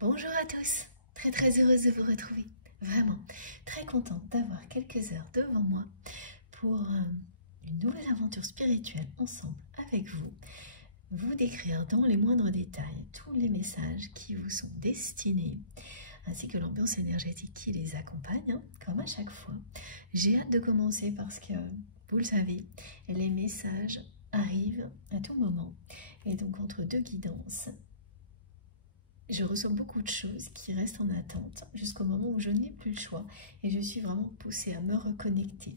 Bonjour à tous, très heureuse de vous retrouver, vraiment très contente d'avoir quelques heures devant moi pour une nouvelle aventure spirituelle ensemble avec vous, vous décrire dans les moindres détails tous les messages qui vous sont destinés, ainsi que l'ambiance énergétique qui les accompagne, comme à chaque fois. J'ai hâte de commencer parce que, vous le savez, les messages arrivent à tout moment, et donc entre deux guidances, je ressens beaucoup de choses qui restent en attente jusqu'au moment où je n'ai plus le choix et je suis vraiment poussée à me reconnecter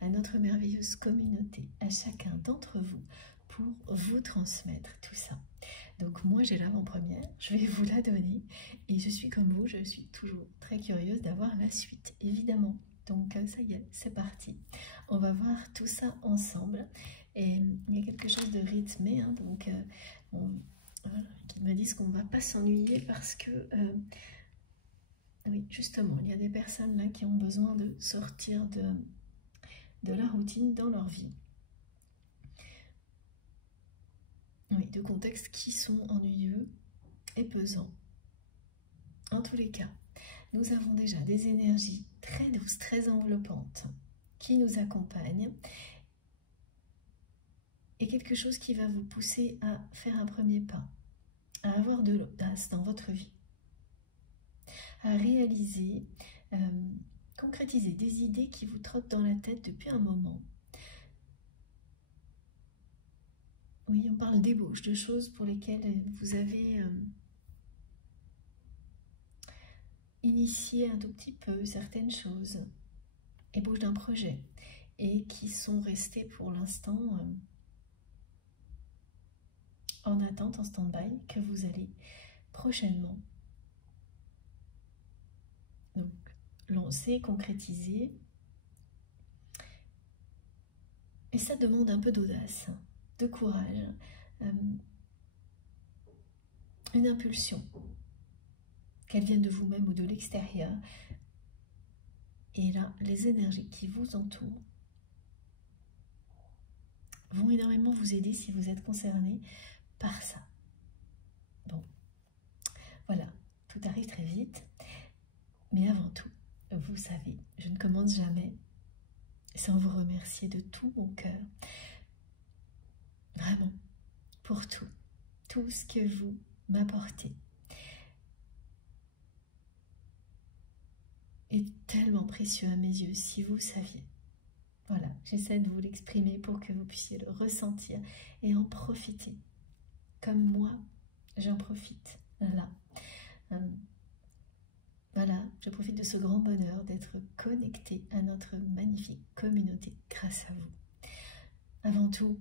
à notre merveilleuse communauté, à chacun d'entre vous pour vous transmettre tout ça. Donc moi j'ai l'avant-première, je vais vous la donner et je suis comme vous, je suis toujours très curieuse d'avoir la suite, évidemment. Donc ça y est, c'est parti. On va voir tout ça ensemble et il y a quelque chose de rythmé, hein, donc voilà, qui me disent qu'on ne va pas s'ennuyer parce que, oui, justement, il y a des personnes là qui ont besoin de sortir de la routine dans leur vie. Oui, de contextes qui sont ennuyeux et pesants. En tous les cas, nous avons déjà des énergies très douces, très enveloppantes qui nous accompagnent et quelque chose qui va vous pousser à faire un premier pas, à avoir de l'audace dans votre vie, à réaliser, concrétiser des idées qui vous trottent dans la tête depuis un moment. Oui, on parle d'ébauche, de choses pour lesquelles vous avez initié un tout petit peu certaines choses, ébauche d'un projet, et qui sont restées pour l'instant en attente, en stand-by, que vous allez prochainement donc lancer, concrétiser. Et ça demande un peu d'audace, de courage, une impulsion, qu'elle vienne de vous-même ou de l'extérieur. Et là, les énergies qui vous entourent vont énormément vous aider si vous êtes concerné par ça. Bon, voilà, tout arrive très vite. Mais avant tout, vous savez, je ne commence jamais sans vous remercier de tout mon cœur. Vraiment, pour tout ce que vous m'apportez est tellement précieux à mes yeux, si vous saviez. Voilà, j'essaie de vous l'exprimer pour que vous puissiez le ressentir et en profiter. Comme moi, j'en profite. Là. Voilà, je profite de ce grand bonheur d'être connectée à notre magnifique communauté grâce à vous. Avant tout,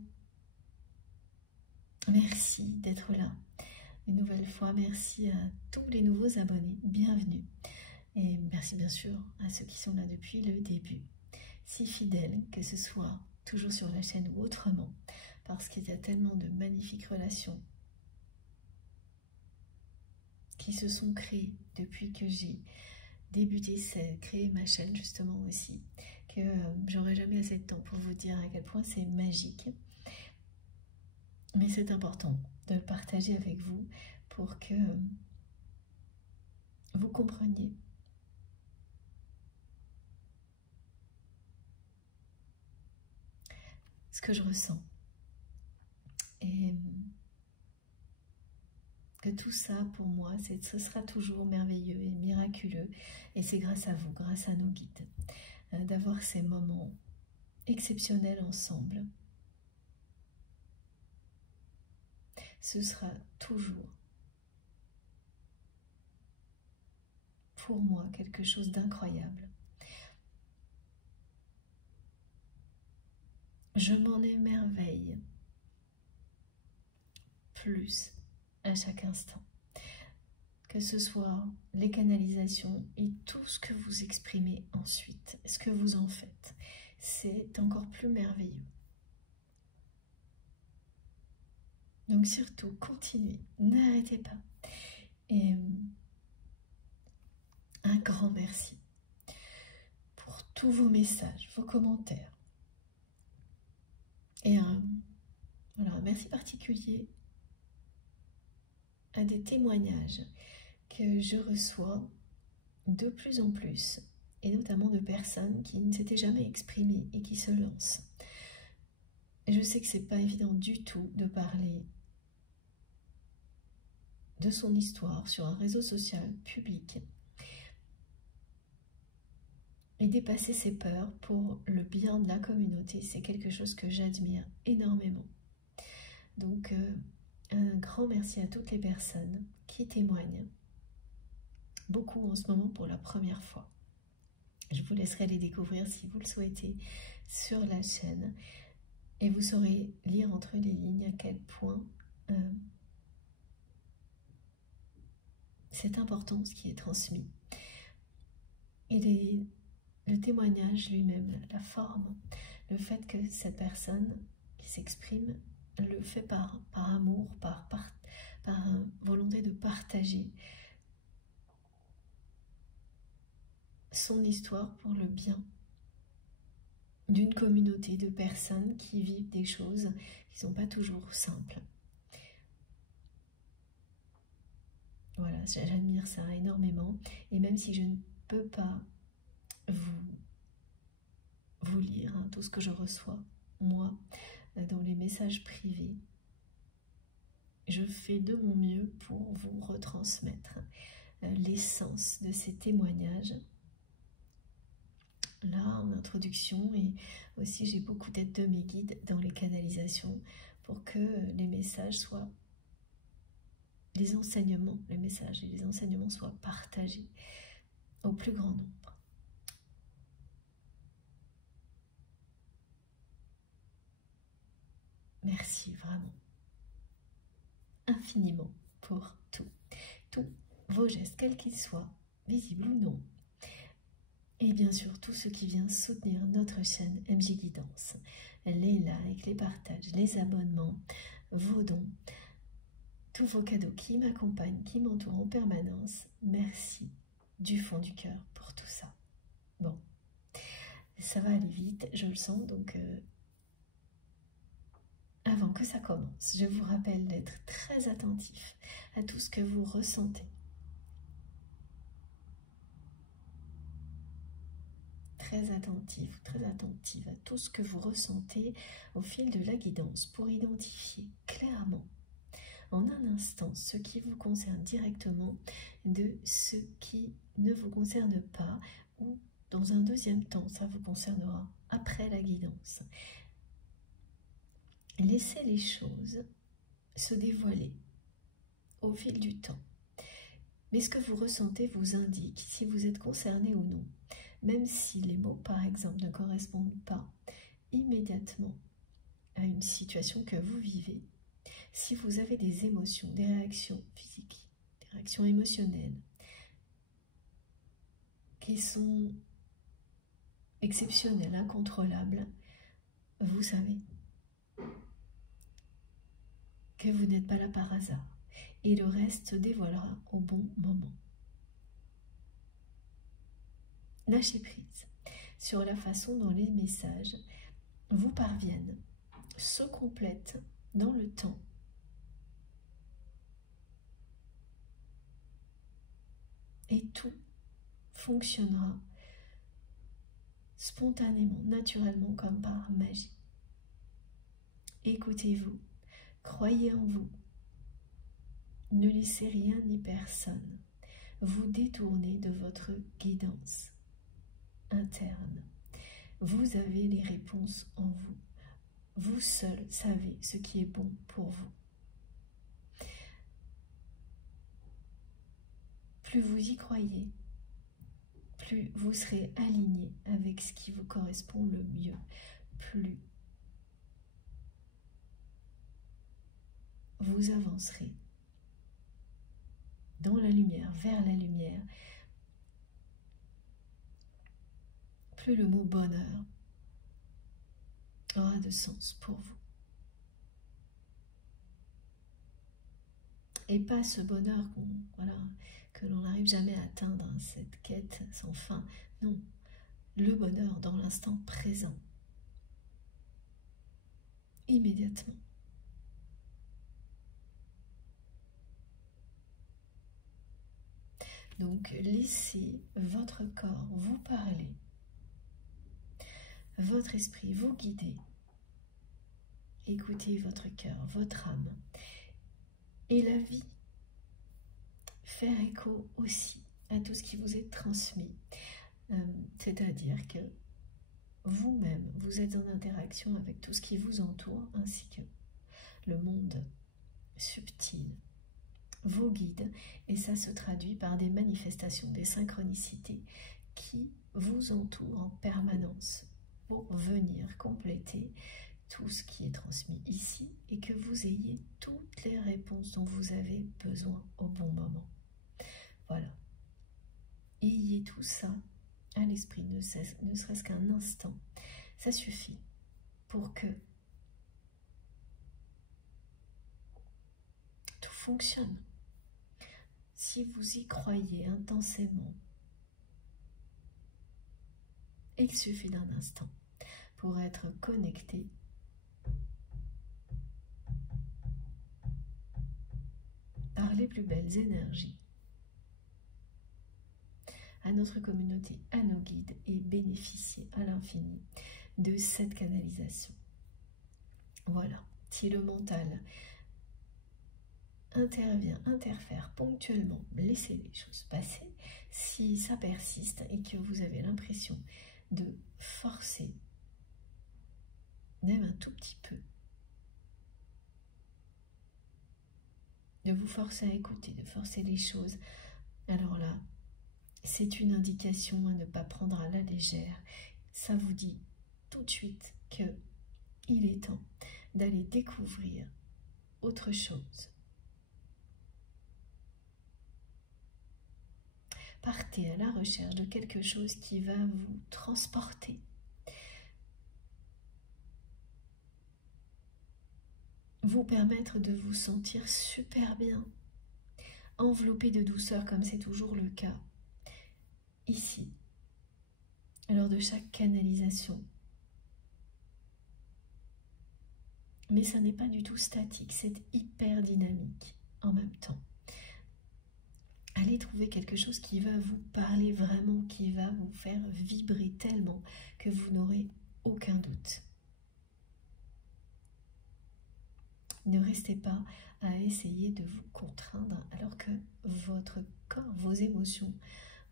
merci d'être là. Une nouvelle fois, merci à tous les nouveaux abonnés, bienvenue. Et merci bien sûr à ceux qui sont là depuis le début, si fidèles, que ce soit toujours sur la chaîne ou autrement, parce qu'il y a tellement de magnifiques relations qui se sont créées depuis que j'ai débuté, créé ma chaîne justement aussi, que j'aurai jamais assez de temps pour vous dire à quel point c'est magique. Mais c'est important de le partager avec vous pour que vous compreniez ce que je ressens. Et que tout ça, pour moi, ce sera toujours merveilleux et miraculeux. Et c'est grâce à vous, grâce à nos guides, d'avoir ces moments exceptionnels ensemble. Ce sera toujours, pour moi, quelque chose d'incroyable. Je m'en émerveille plus à chaque instant, que ce soit les canalisations et tout ce que vous exprimez ensuite, ce que vous en faites, c'est encore plus merveilleux. Donc surtout, continuez, n'arrêtez pas. Et un grand merci pour tous vos messages, vos commentaires. Et voilà, un merci particulier à des témoignages que que je reçois de plus en plus, et notamment de personnes qui ne s'étaient jamais exprimées et qui se lancent. Et je sais que c'est pas évident du tout de parler de son histoire sur un réseau social public et dépasser ses peurs pour le bien de la communauté. C'est quelque chose que j'admire énormément. Donc, un grand merci à toutes les personnes qui témoignent, beaucoup en ce moment pour la première fois. Je vous laisserai les découvrir si vous le souhaitez sur la chaîne et vous saurez lire entre les lignes à quel point c'est important ce qui est transmis. Et le témoignage lui-même, la forme, le fait que cette personne qui s'exprime le fait par amour, par volonté de partager son histoire pour le bien d'une communauté de personnes qui vivent des choses qui ne sont pas toujours simples. Voilà, j'admire ça énormément. Et même si je ne peux pas vous lire tout ce que je reçois, moi, dans les messages privés, je fais de mon mieux pour vous retransmettre l'essence de ces témoignages. Là, en introduction, et aussi j'ai beaucoup d'aide de mes guides dans les canalisations pour que les messages soient, les enseignements, les messages et les enseignements soient partagés au plus grand nombre. Merci vraiment, infiniment pour tous vos gestes, quels qu'ils soient, visibles ou non. Et bien sûr, tout ce qui vient soutenir notre chaîne MJ Guidance, les likes, les partages, les abonnements, vos dons, tous vos cadeaux qui m'accompagnent, qui m'entourent en permanence. Merci du fond du cœur pour tout ça. Bon, ça va aller vite, je le sens, donc avant que ça commence, je vous rappelle d'être très attentif à tout ce que vous ressentez. Très attentif, très attentive à tout ce que vous ressentez au fil de la guidance pour identifier clairement en un instant ce qui vous concerne directement de ce qui ne vous concerne pas, ou dans un deuxième temps, ça vous concernera après la guidance. Laissez les choses se dévoiler au fil du temps. Mais ce que vous ressentez vous indique si vous êtes concerné ou non, même si les mots, par exemple, ne correspondent pas immédiatement à une situation que vous vivez. Si vous avez des émotions, des réactions physiques, des réactions émotionnelles qui sont exceptionnelles, incontrôlables, vous savez que vous n'êtes pas là par hasard et le reste se dévoilera au bon moment. Lâchez prise sur la façon dont les messages vous parviennent, se complètent dans le temps. Et tout fonctionnera spontanément, naturellement, comme par magie. Écoutez-vous, croyez en vous, ne laissez rien ni personne vous détourner de votre guidance interne. Vous avez les réponses en vous. Vous seul savez ce qui est bon pour vous. Plus vous y croyez, plus vous serez aligné avec ce qui vous correspond le mieux. Plus vous avancerez dans la lumière, vers la lumière, plus le mot bonheur aura de sens pour vous. Et pas ce bonheur que l'on n'arrive jamais à atteindre, cette quête sans fin. Non, le bonheur dans l'instant présent, immédiatement. Donc, laissez votre corps vous parler, votre esprit vous guider. Écoutez votre cœur, votre âme. Et la vie, faire écho aussi à tout ce qui vous est transmis. C'est-à-dire que vous-même, vous êtes en interaction avec tout ce qui vous entoure, ainsi que le monde subtil, vos guides, et ça se traduit par des manifestations, des synchronicités qui vous entourent en permanence pour venir compléter tout ce qui est transmis ici et que vous ayez toutes les réponses dont vous avez besoin au bon moment. Voilà. Ayez tout ça à l'esprit, ne serait-ce qu'un instant. Ça suffit pour que tout fonctionne. Si vous y croyez intensément, il suffit d'un instant pour être connecté par les plus belles énergies à notre communauté, à nos guides et bénéficier à l'infini de cette canalisation. Voilà, si le mental intervient, interfère ponctuellement, laissez les choses passer. Si ça persiste et que vous avez l'impression de forcer, même un tout petit peu, de vous forcer à écouter, de forcer les choses, alors là, c'est une indication à ne pas prendre à la légère. Ça vous dit tout de suite qu'il est temps d'aller découvrir autre chose. Partez à la recherche de quelque chose qui va vous transporter. Vous permettre de vous sentir super bien, enveloppé de douceur comme c'est toujours le cas ici, lors de chaque canalisation. Mais ça n'est pas du tout statique, c'est hyper dynamique en même temps. Allez trouver quelque chose qui va vous parler vraiment, qui va vous faire vibrer tellement que vous n'aurez aucun doute. Ne restez pas à essayer de vous contraindre alors que votre corps, vos émotions,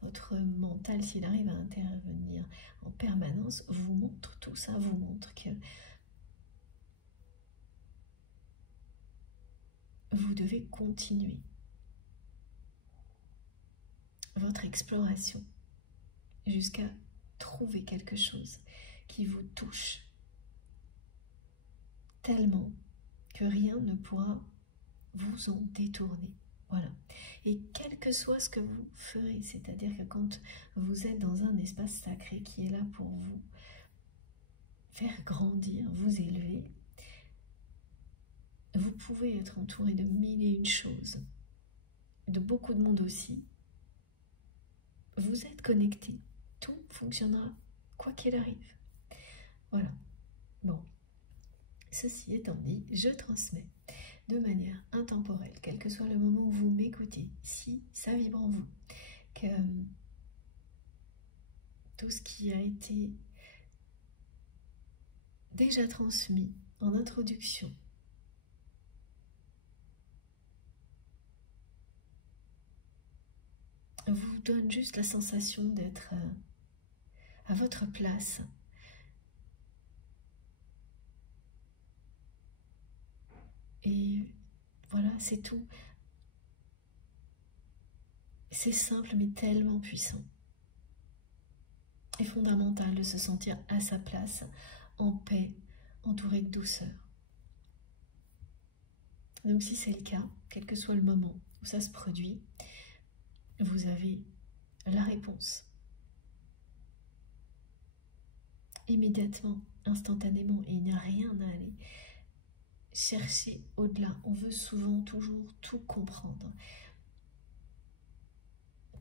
votre mental, s'il arrive à intervenir en permanence, vous montre tout ça, vous montre que vous devez continuer votre exploration jusqu'à trouver quelque chose qui vous touche tellement que rien ne pourra vous en détourner. Voilà. Et quel que soit ce que vous ferez, c'est-à-dire que quand vous êtes dans un espace sacré qui est là pour vous faire grandir, vous élever, vous pouvez être entouré de mille et une choses, de beaucoup de monde aussi. Vous êtes connecté, tout fonctionnera quoi qu'il arrive. Voilà. Bon, ceci étant dit, je transmets de manière intemporelle, quel que soit le moment où vous m'écoutez, si ça vibre en vous, que tout ce qui a été déjà transmis en introduction vous donne juste la sensation d'être à votre place. Et voilà, c'est tout. C'est simple mais tellement puissant. Et fondamental de se sentir à sa place, en paix, entouré de douceur. Donc si c'est le cas, quel que soit le moment où ça se produit, vous avez la réponse. Immédiatement, instantanément, et il n'y a rien à aller chercher au-delà. On veut souvent toujours tout comprendre,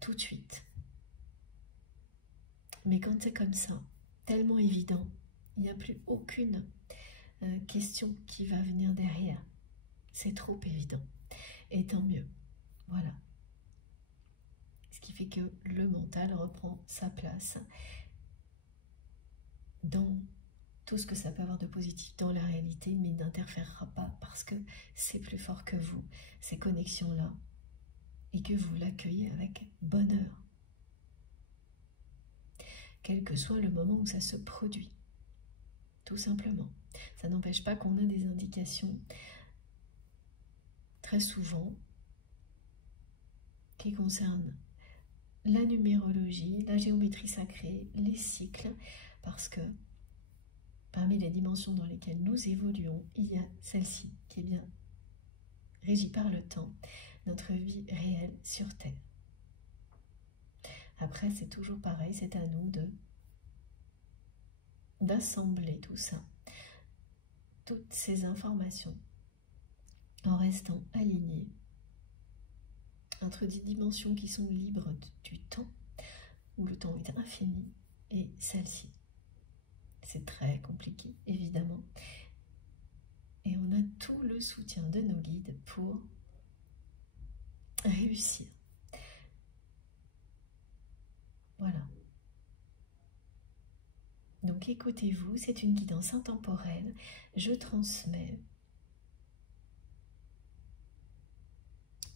tout de suite. Mais quand c'est comme ça, tellement évident, il n'y a plus aucune question qui va venir derrière. C'est trop évident. Et tant mieux. Voilà. Ce qui fait que le mental reprend sa place dans tout ce que ça peut avoir de positif dans la réalité, mais n'interférera pas parce que c'est plus fort que vous, ces connexions-là, et que vous l'accueillez avec bonheur, quel que soit le moment où ça se produit, tout simplement. Ça n'empêche pas qu'on a des indications très souvent qui concernent la numérologie, la géométrie sacrée, les cycles, parce que parmi les dimensions dans lesquelles nous évoluons, il y a celle-ci qui est bien régie par le temps, notre vie réelle sur Terre. Après, c'est toujours pareil, c'est à nous d'assembler tout ça, toutes ces informations, en restant alignés entre des dimensions qui sont libres du temps, où le temps est infini, et celle-ci. C'est très compliqué, évidemment. Et on a tout le soutien de nos guides pour réussir. Voilà. Donc écoutez-vous, c'est une guidance intemporelle. Je transmets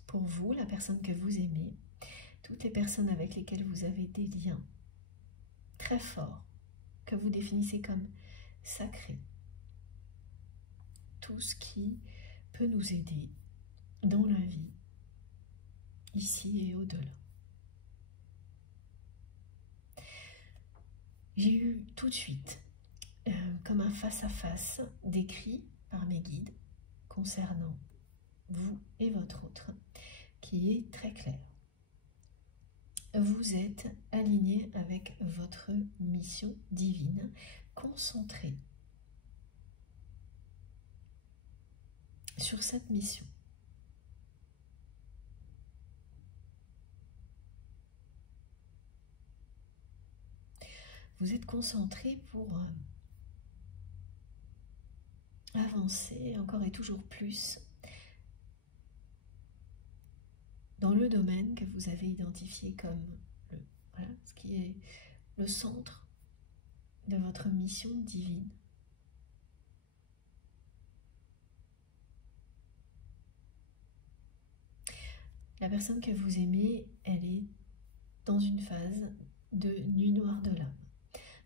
pour vous, la personne que vous aimez, toutes les personnes avec lesquelles vous avez des liens très forts, que vous définissez comme sacrés. Tout ce qui peut nous aider dans la vie, ici et au-delà. J'ai eu tout de suite, comme un face-à-face décrit par mes guides concernant vous et votre autre, qui est très clair. Vous êtes aligné avec votre mission divine, concentré sur cette mission. Vous êtes concentré pour avancer encore et toujours plus dans le domaine que vous avez identifié comme voilà, ce qui est le centre de votre mission divine. La personne que vous aimez, elle est dans une phase de nuit noire de l'âme.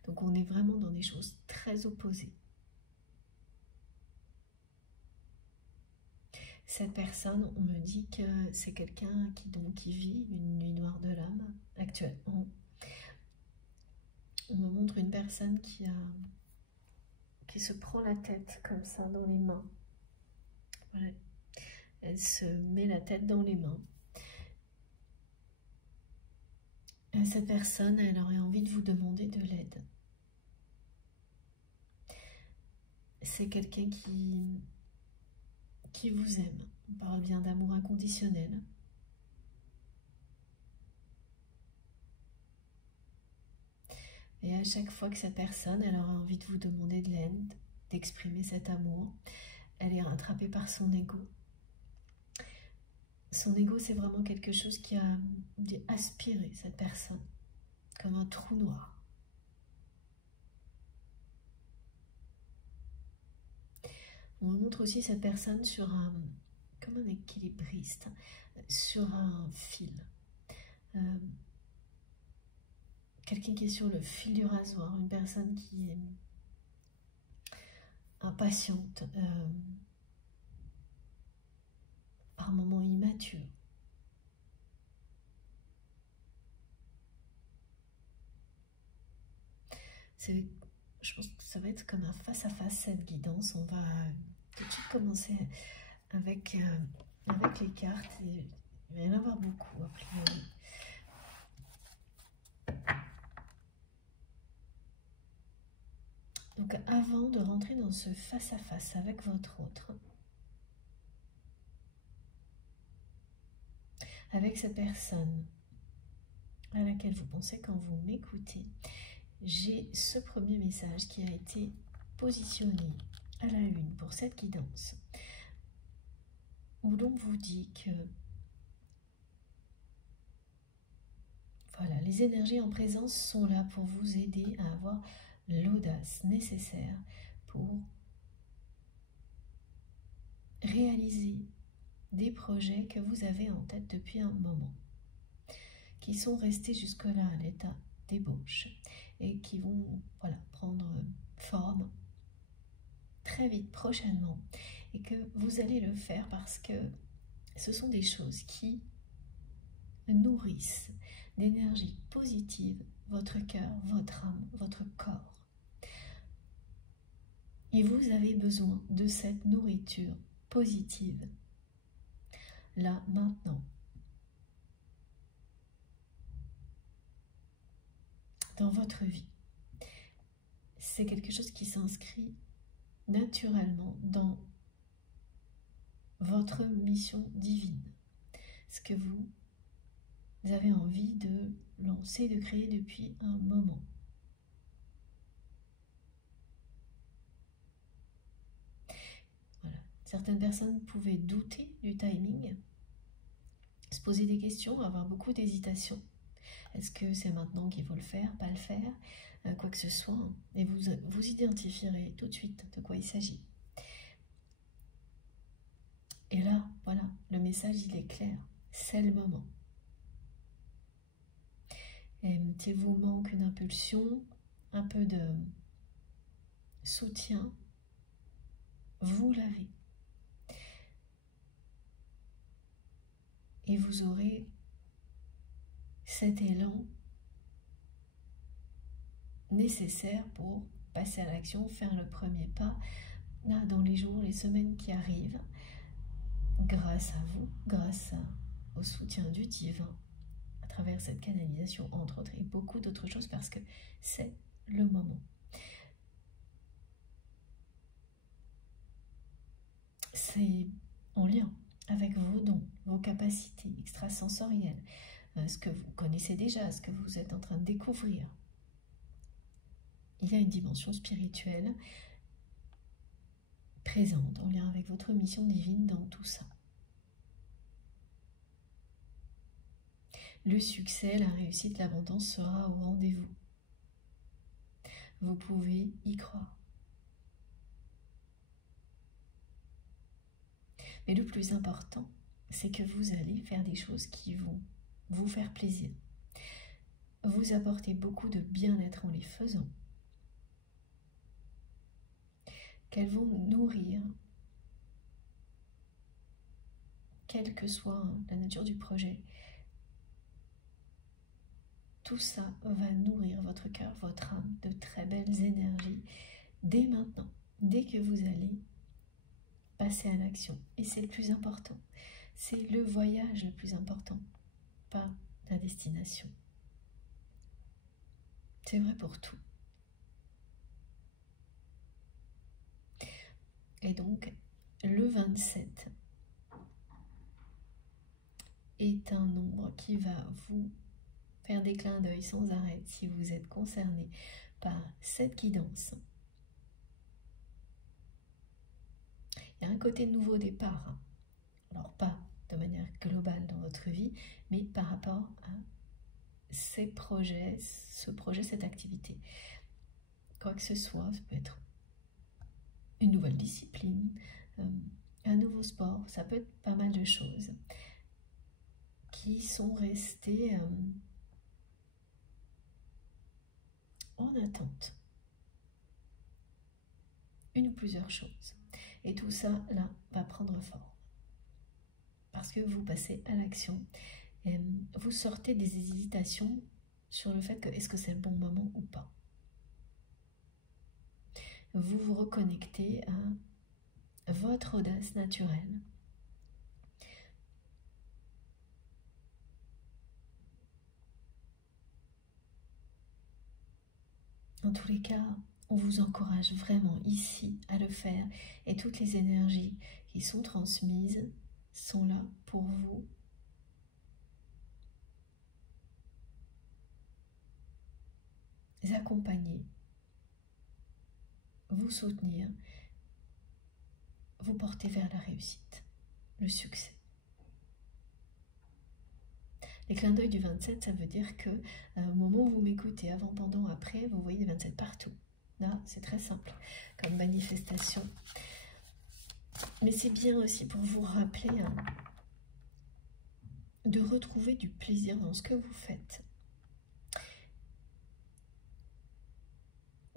Donc on est vraiment dans des choses très opposées. Cette personne, on me dit que c'est quelqu'un qui vit une nuit noire de l'âme actuellement. On me montre une personne qui se prend la tête comme ça dans les mains. Voilà. Elle se met la tête dans les mains. Et cette personne, elle aurait envie de vous demander de l'aide. C'est quelqu'un qui vous aime. On parle bien d'amour inconditionnel. Et à chaque fois que cette personne, elle aura envie de vous demander de l'aide, d'exprimer cet amour, elle est rattrapée par son ego. Son ego, c'est vraiment quelque chose qui a aspiré cette personne, comme un trou noir. On me montre aussi cette personne sur comme un équilibriste, sur un fil. Quelqu'un qui est sur le fil du rasoir, une personne qui est impatiente, par moments immature. Je pense que ça va être comme un face-à-face, cette guidance. On va tout de suite commencer avec les cartes. Il va y en avoir beaucoup, a priori. Donc avant de rentrer dans ce face-à-face avec votre autre, avec cette personne à laquelle vous pensez quand vous m'écoutez, j'ai ce premier message qui a été positionné à la une pour cette guidance, où l'on vous dit que les énergies en présence sont là pour vous aider à avoir l'audace nécessaire pour réaliser des projets que vous avez en tête depuis un moment, qui sont restés jusque-là à l'état d'ébauche et qui vont prendre forme très vite, prochainement, et que vous allez le faire parce que ce sont des choses qui nourrissent d'énergie positive votre cœur, votre âme, votre corps. Et vous avez besoin de cette nourriture positive, là, maintenant. Dans votre vie. C'est quelque chose qui s'inscrit naturellement dans votre mission divine. Ce que vous avez envie de lancer, de créer depuis un moment. Voilà. Certaines personnes pouvaient douter du timing, se poser des questions, avoir beaucoup d'hésitation. Est-ce que c'est maintenant qu'il faut le faire, pas le faire, quoi que ce soit, et vous identifierez tout de suite de quoi il s'agit. Et là, voilà, le message il est clair, c'est le moment. Et s'il vous manque une impulsion, un peu de soutien, vous l'avez. Et vous aurez cet élan nécessaire pour passer à l'action, faire le premier pas là, dans les jours, les semaines qui arrivent, grâce à vous, grâce au soutien du divin, à travers cette canalisation, entre autres, et beaucoup d'autres choses, parce que c'est le moment. C'est en lien avec vos dons, vos capacités extrasensorielles, ce que vous connaissez déjà, ce que vous êtes en train de découvrir. Il y a une dimension spirituelle présente en lien avec votre mission divine dans tout ça. Le succès, la réussite, l'abondance sera au rendez-vous. Vous pouvez y croire. Mais le plus important, c'est que vous allez faire des choses qui vont vous faire plaisir. Vous apporter beaucoup de bien-être en les faisant. Qu'elles vont nourrir, quelle que soit la nature du projet. Tout ça va nourrir votre cœur, votre âme, de très belles énergies dès maintenant, dès que vous allez passer à l'action. Et c'est le plus important. C'est le voyage le plus important, pas la destination. C'est vrai pour tout. Et donc, le 27 est un nombre qui va vous faire des clins d'œil sans arrêt si vous êtes concerné par cette guidance. Il y a un côté nouveau départ, hein. Alors pas de manière globale dans votre vie, mais par rapport à ces projets, ce projet, cette activité. Quoi que ce soit, ça peut être une nouvelle discipline, un nouveau sport, ça peut être pas mal de choses qui sont restées en attente. Une ou plusieurs choses. Et tout ça, là, va prendre forme. Parce que vous passez à l'action. Vous sortez des hésitations sur le fait que est-ce que c'est le bon moment ou pas. Vous vous reconnectez à votre audace naturelle. En tous les cas, on vous encourage vraiment ici à le faire et toutes les énergies qui sont transmises sont là pour vous accompagner, vous soutenir, vous porter vers la réussite, le succès. Les clins d'œil du 27, ça veut dire que au moment où vous m'écoutez, avant, pendant, après, vous voyez des 27 partout. Là, c'est très simple comme manifestation. Mais c'est bien aussi pour vous rappeler de retrouver du plaisir dans ce que vous faites.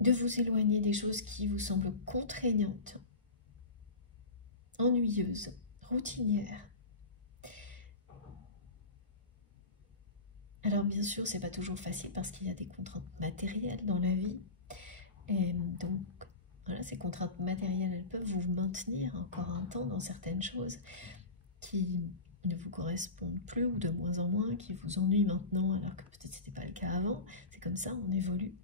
De vous éloigner des choses qui vous semblent contraignantes, ennuyeuses, routinières. Alors bien sûr, c'est pas toujours facile parce qu'il y a des contraintes matérielles dans la vie. Et donc, voilà, ces contraintes matérielles, elles peuvent vous maintenir encore un temps dans certaines choses qui ne vous correspondent plus ou de moins en moins, qui vous ennuient maintenant alors que peut-être c'était pas le cas avant. C'est comme ça, on évolue.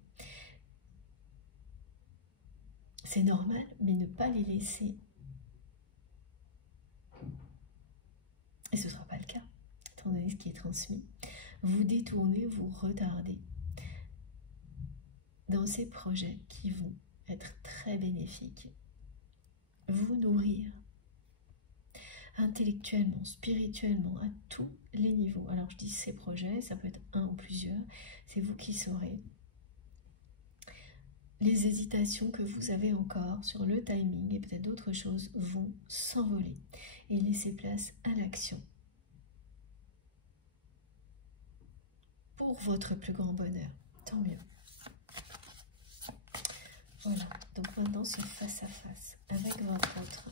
C'est normal, mais ne pas les laisser. Et ce ne sera pas le cas, étant donné ce qui est transmis. Vous détournez, vous retardez dans ces projets qui vont être très bénéfiques. Vous nourrir intellectuellement, spirituellement, à tous les niveaux. Alors je dis ces projets, ça peut être un ou plusieurs, c'est vous qui saurez. Les hésitations que vous avez encore sur le timing et peut-être d'autres choses vont s'envoler et laisser place à l'action. Pour votre plus grand bonheur, tant mieux. Voilà, donc maintenant ce face à face avec votre autre.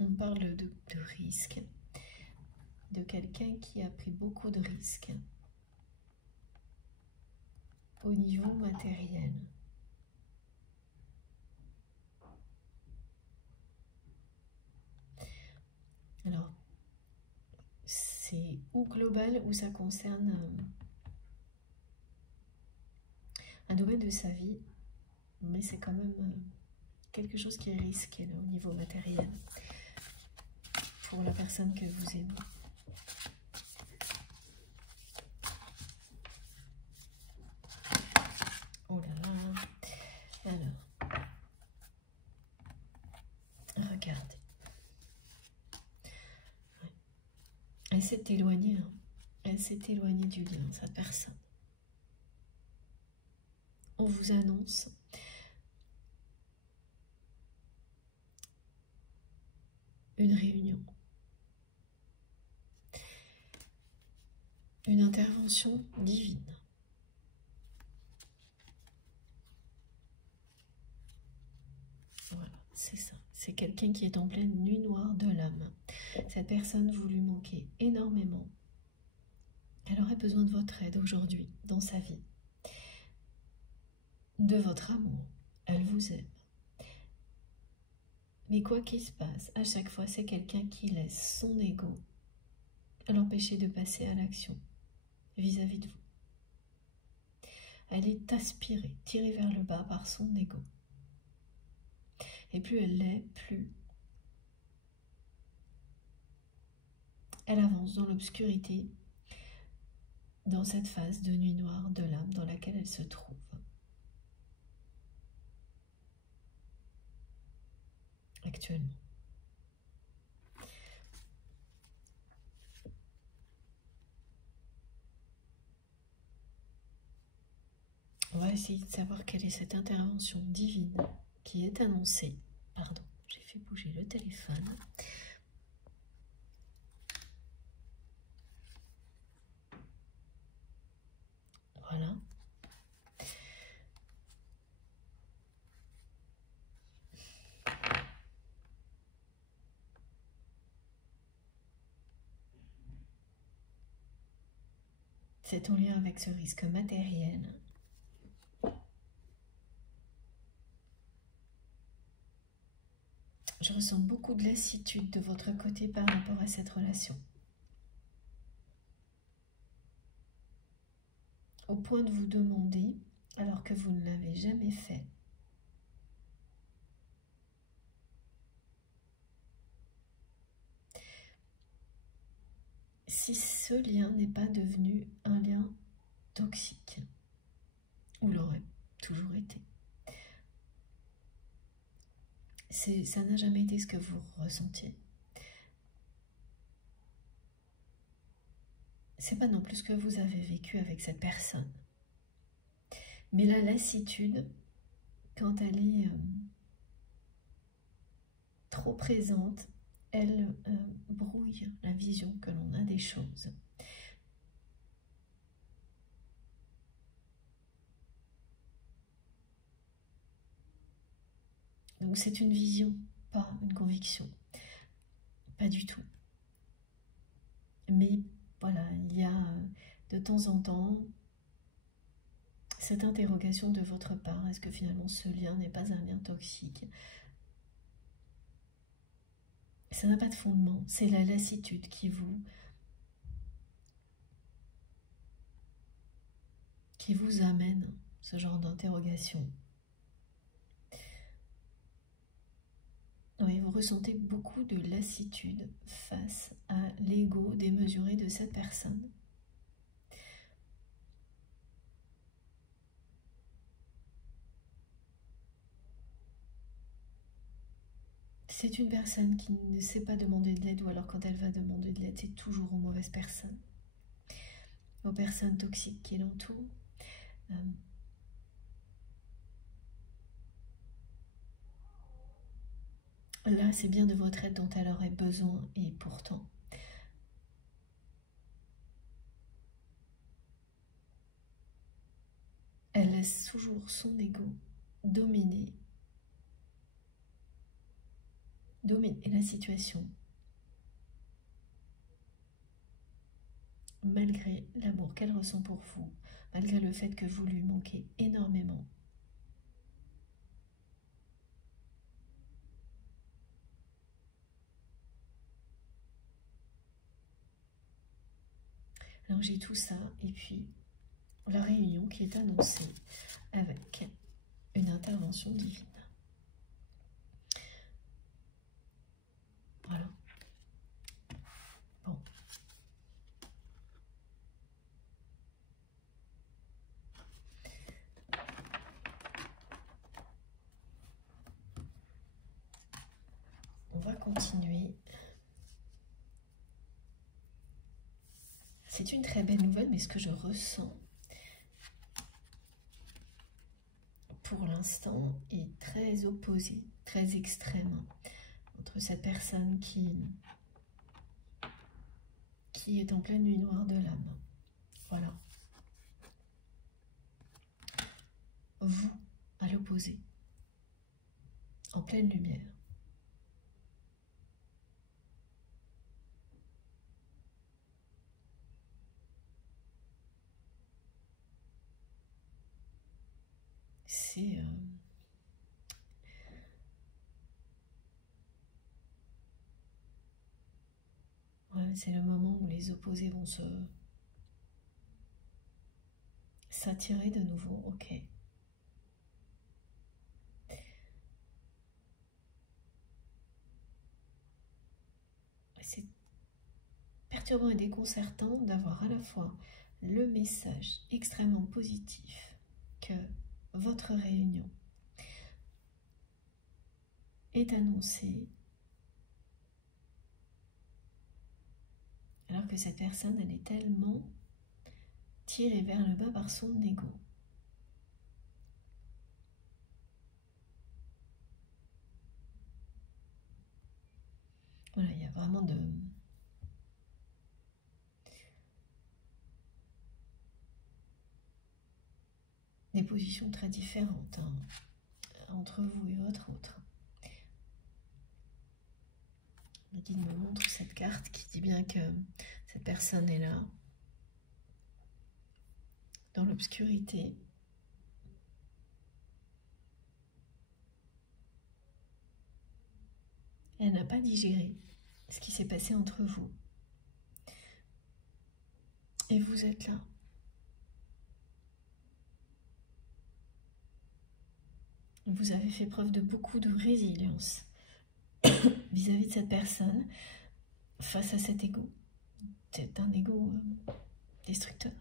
On parle de risque, de quelqu'un qui a pris beaucoup de risques au niveau matériel. Alors, c'est ou global ou ça concerne un domaine de sa vie, mais c'est quand même quelque chose qui est risqué là, au niveau matériel pour la personne que vous aimez. Oh là là. Alors, regardez. Ouais. Elle s'est éloignée, hein. Elle s'est éloignée du lien, cette personne. On vous annonce une réunion, une intervention divine. Voilà, c'est ça. C'est quelqu'un qui est en pleine nuit noire de l'âme. Cette personne vous lui manquez énormément. Elle aurait besoin de votre aide aujourd'hui dans sa vie. De votre amour. Elle vous aime. Mais quoi qu'il se passe, à chaque fois, c'est quelqu'un qui laisse son ego l'empêcher de passer à l'action vis-à-vis de vous. Elle est aspirée, tirée vers le bas par son ego. Et plus elle l'est, plus elle avance dans l'obscurité, dans cette phase de nuit noire de l'âme dans laquelle elle se trouve. Actuellement. On va essayer de savoir quelle est cette intervention divine qui est annoncée. Pardon, j'ai fait bouger le téléphone. Voilà. C'est en lien avec ce risque matériel. Je ressens beaucoup de lassitude de votre côté par rapport à cette relation. Au point de vous demander, alors que vous ne l'avez jamais fait, si ce lien n'est pas devenu un lien toxique, ou l'aurait toujours été. ça n'a jamais été ce que vous ressentiez. C'est pas non plus ce que vous avez vécu avec cette personne. Mais la lassitude, quand elle est trop présente, elle brouille la vision que l'on a des choses. Donc c'est une vision, pas une conviction. Pas du tout. Mais voilà, il y a de temps en temps cette interrogation de votre part. Est-ce que finalement ce lien n'est pas un lien toxique? Ça n'a pas de fondement. C'est la lassitude qui vous amène ce genre d'interrogation. Oui, vous ressentez beaucoup de lassitude face à l'ego démesuré de cette personne. C'est une personne qui ne sait pas demander de l'aide, ou alors quand elle va demander de l'aide, c'est toujours aux mauvaises personnes, aux personnes toxiques qui l'entourent. Là, c'est bien de votre aide dont elle aurait besoin, et pourtant, elle laisse toujours son ego dominer la situation, malgré l'amour qu'elle ressent pour vous, malgré le fait que vous lui manquez énormément. Alors j'ai tout ça, et puis la réunion qui est annoncée avec une intervention divine. Voilà. Bon. On va continuer. C'est une très belle nouvelle, mais ce que je ressens pour l'instant est très opposé, très extrême entre cette personne qui est en pleine nuit noire de l'âme. Voilà. Vous, à l'opposé, en pleine lumière. C'est le moment où les opposés vont s'attirer de nouveau. Ok. C'est perturbant et déconcertant d'avoir à la fois le message extrêmement positif que votre réunion est annoncée, alors que cette personne, elle est tellement tirée vers le bas par son ego. Voilà, il y a vraiment des positions très différentes entre vous et votre autre. Le guide me montre cette carte qui dit bien que cette personne est là, dans l'obscurité. Elle n'a pas digéré ce qui s'est passé entre vous. Et vous êtes là. Vous avez fait preuve de beaucoup de résilience vis-à-vis de cette personne face à cet ego. C'est un ego destructeur.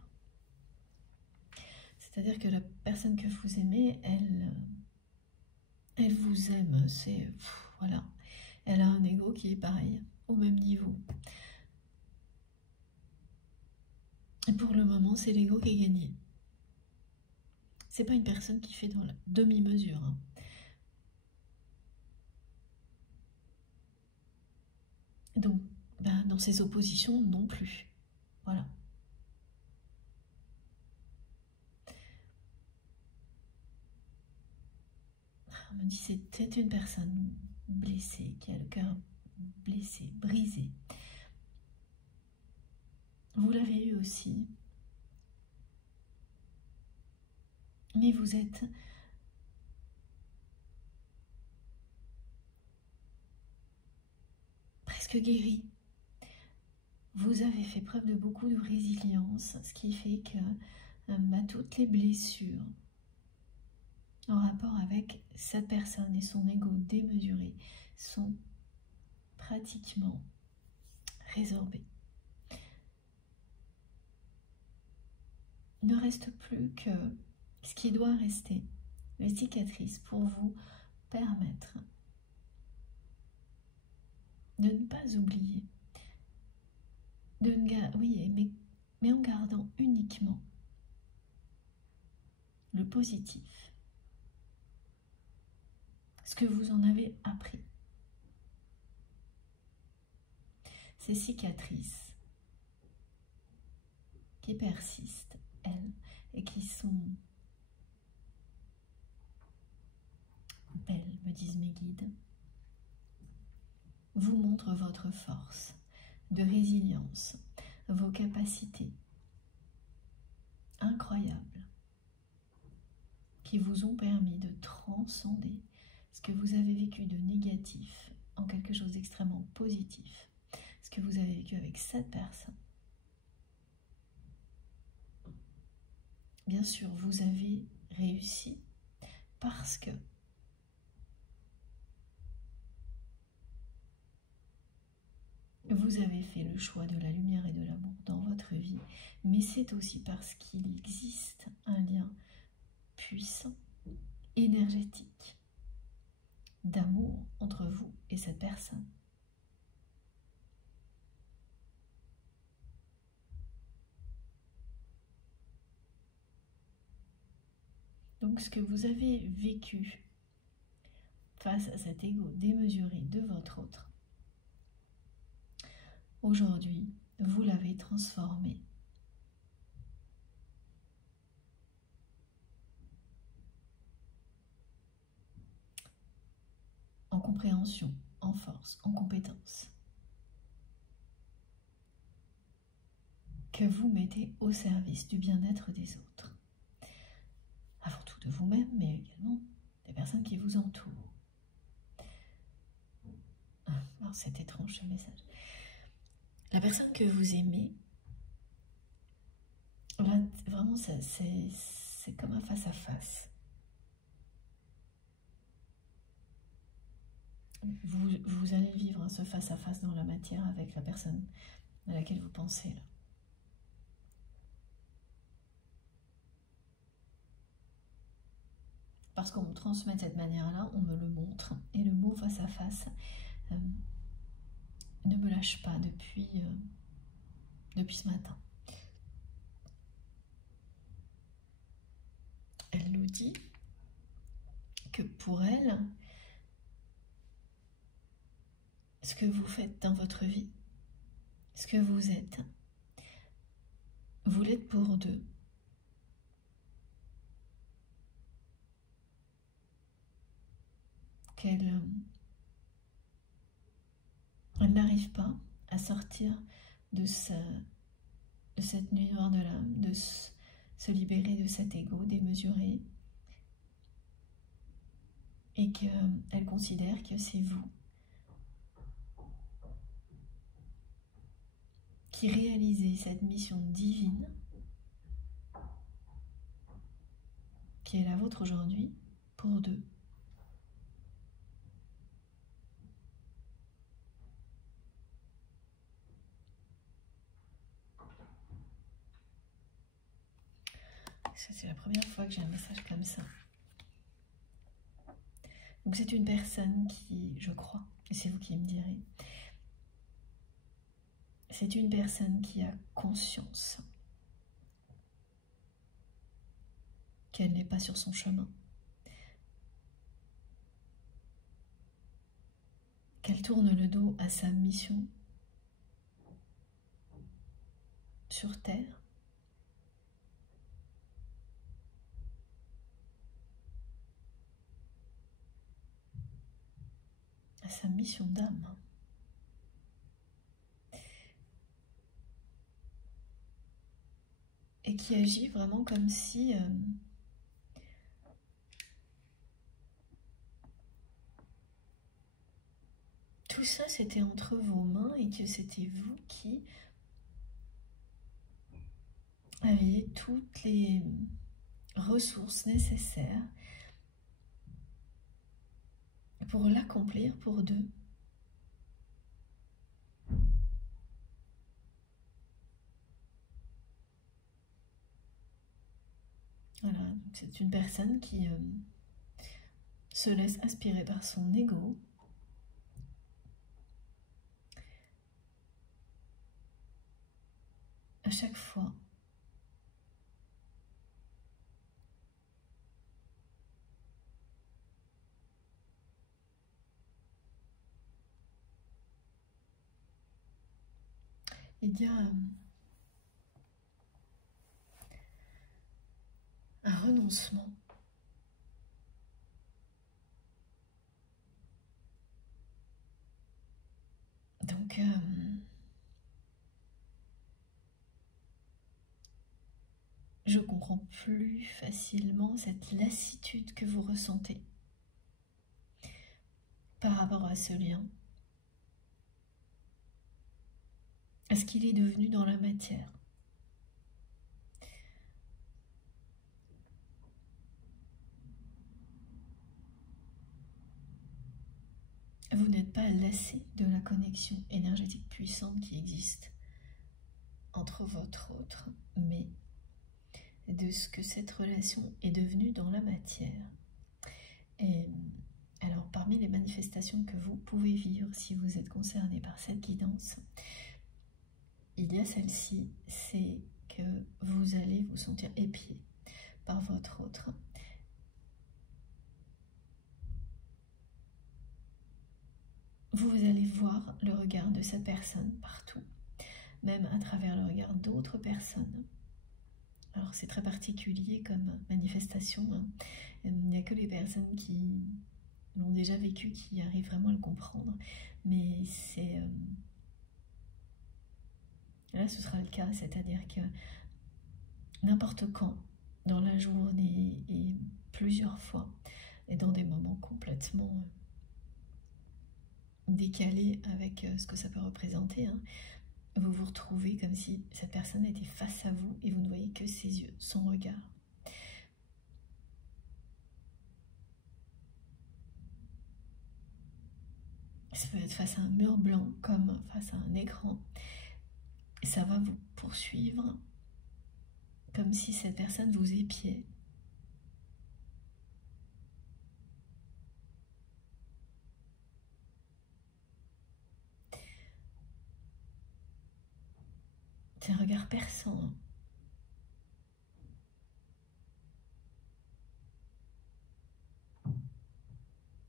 C'est-à-dire que la personne que vous aimez, elle vous aime. voilà. Elle a un ego qui est pareil, au même niveau. Et pour le moment, c'est l'ego qui est gagné. C'est pas une personne qui fait dans la demi-mesure. Hein. Donc, ben, dans ses oppositions, non plus. Voilà. On me dit c'était une personne blessée, qui a le cœur blessé, brisé. Vous l'avez eu aussi. Mais vous êtes presque guéri. Vous avez fait preuve de beaucoup de résilience, ce qui fait que toutes les blessures en rapport avec cette personne et son ego démesuré sont pratiquement résorbées. Il ne reste plus que ce qui doit rester, les cicatrices, pour vous permettre de ne pas oublier, oui, mais en gardant uniquement le positif, ce que vous en avez appris. Ces cicatrices qui persistent, elles, et qui sont belles, me disent mes guides, vous montrent votre force de résilience, vos capacités incroyables qui vous ont permis de transcender ce que vous avez vécu de négatif en quelque chose d'extrêmement positif, ce que vous avez vécu avec cette personne. Bien sûr, vous avez réussi parce que vous avez fait le choix de la lumière et de l'amour dans votre vie, mais c'est aussi parce qu'il existe un lien puissant, énergétique, d'amour entre vous et cette personne. Donc ce que vous avez vécu face à cet ego démesuré de votre autre, aujourd'hui, vous l'avez transformé en compréhension, en force, en compétence, que vous mettez au service du bien-être des autres. Avant tout de vous-même, mais également des personnes qui vous entourent. Alors c'est étrange ce message. La personne que vous aimez, là, vraiment, c'est comme un face-à-face. Vous allez vivre ce face-à-face dans la matière avec la personne à laquelle vous pensez. Là. Parce qu'on me transmet de cette manière-là, on me le montre. Et le mot face-à-face ne me lâche pas depuis ce matin. Elle nous dit que pour elle, ce que vous faites dans votre vie, ce que vous êtes, vous l'êtes pour deux. Qu'elle n'arrive pas à sortir de cette nuit noire de l'âme, de se libérer de cet ego démesuré, et qu'elle considère que c'est vous qui réalisez cette mission divine qui est la vôtre aujourd'hui pour deux. C'est la première fois que j'ai un message comme ça. Donc c'est une personne qui, je crois, et c'est vous qui me direz, c'est une personne qui a conscience qu'elle n'est pas sur son chemin, qu'elle tourne le dos à sa mission sur Terre, à sa mission d'âme. Et qui agit vraiment comme si tout ça c'était entre vos mains et que c'était vous qui aviez toutes les ressources nécessaires pour l'accomplir pour deux. Voilà, c'est une personne qui se laisse aspirer par son ego, à chaque fois il y a un renoncement. Donc, je comprends plus facilement cette lassitude que vous ressentez par rapport à ce lien. À ce qu'il est devenu dans la matière. Vous n'êtes pas lassé de la connexion énergétique puissante qui existe entre votre autre, mais de ce que cette relation est devenue dans la matière. Et alors, parmi les manifestations que vous pouvez vivre si vous êtes concerné par cette guidance, il y a celle-ci, c'est que vous allez vous sentir épié par votre autre. Vous allez voir le regard de cette personne partout, même à travers le regard d'autres personnes. Alors c'est très particulier comme manifestation, hein. Il n'y a que les personnes qui l'ont déjà vécu qui arrivent vraiment à le comprendre, mais c'est... là ce sera le cas, c'est-à-dire que n'importe quand, dans la journée et plusieurs fois, et dans des moments complètement décalés avec ce que ça peut représenter, hein, vous vous retrouvez comme si cette personne était face à vous et vous ne voyez que ses yeux, son regard. Ça peut être face à un mur blanc comme face à un écran. Et ça va vous poursuivre comme si cette personne vous épiait. C'est un regard perçant.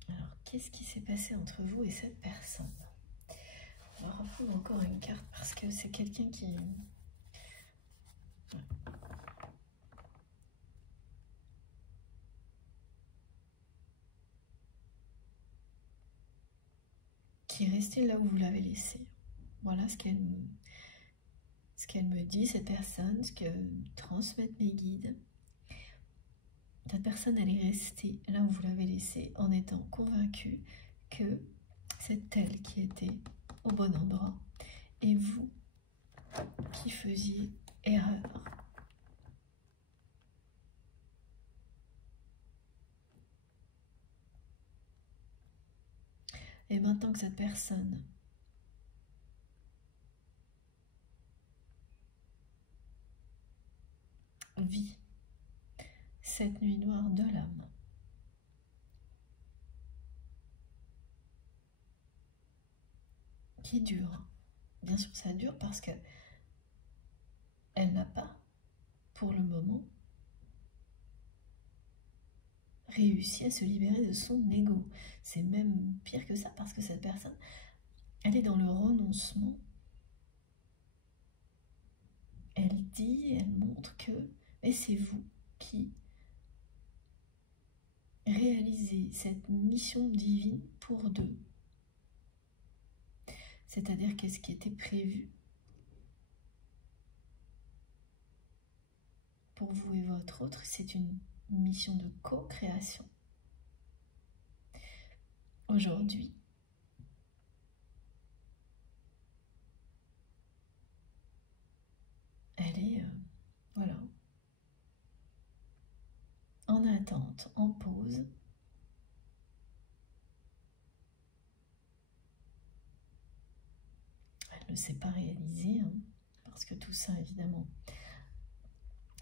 Alors, qu'est-ce qui s'est passé entre vous et cette personne? On va reprendre encore une carte parce que c'est quelqu'un qui est resté là où vous l'avez laissé. Voilà ce qu'elle me dit, cette personne, ce que transmettent mes guides. Cette personne, elle est restée là où vous l'avez laissée en étant convaincue que c'est elle qui était au bon endroit et vous qui faisiez erreur. Et maintenant que cette personne vit cette nuit noire de l'âme, qui dure. Bien sûr, ça dure parce que elle n'a pas, pour le moment, réussi à se libérer de son ego. C'est même pire que ça parce que cette personne, elle est dans le renoncement. Elle dit, elle montre que c'est vous qui réalisez cette mission divine pour deux. C'est-à-dire qu'est-ce qui était prévu pour vous et votre autre, c'est une mission de co-création. Aujourd'hui, elle est, voilà, en attente, en pause. Elle ne s'est pas réalisée, hein, parce que tout ça, évidemment,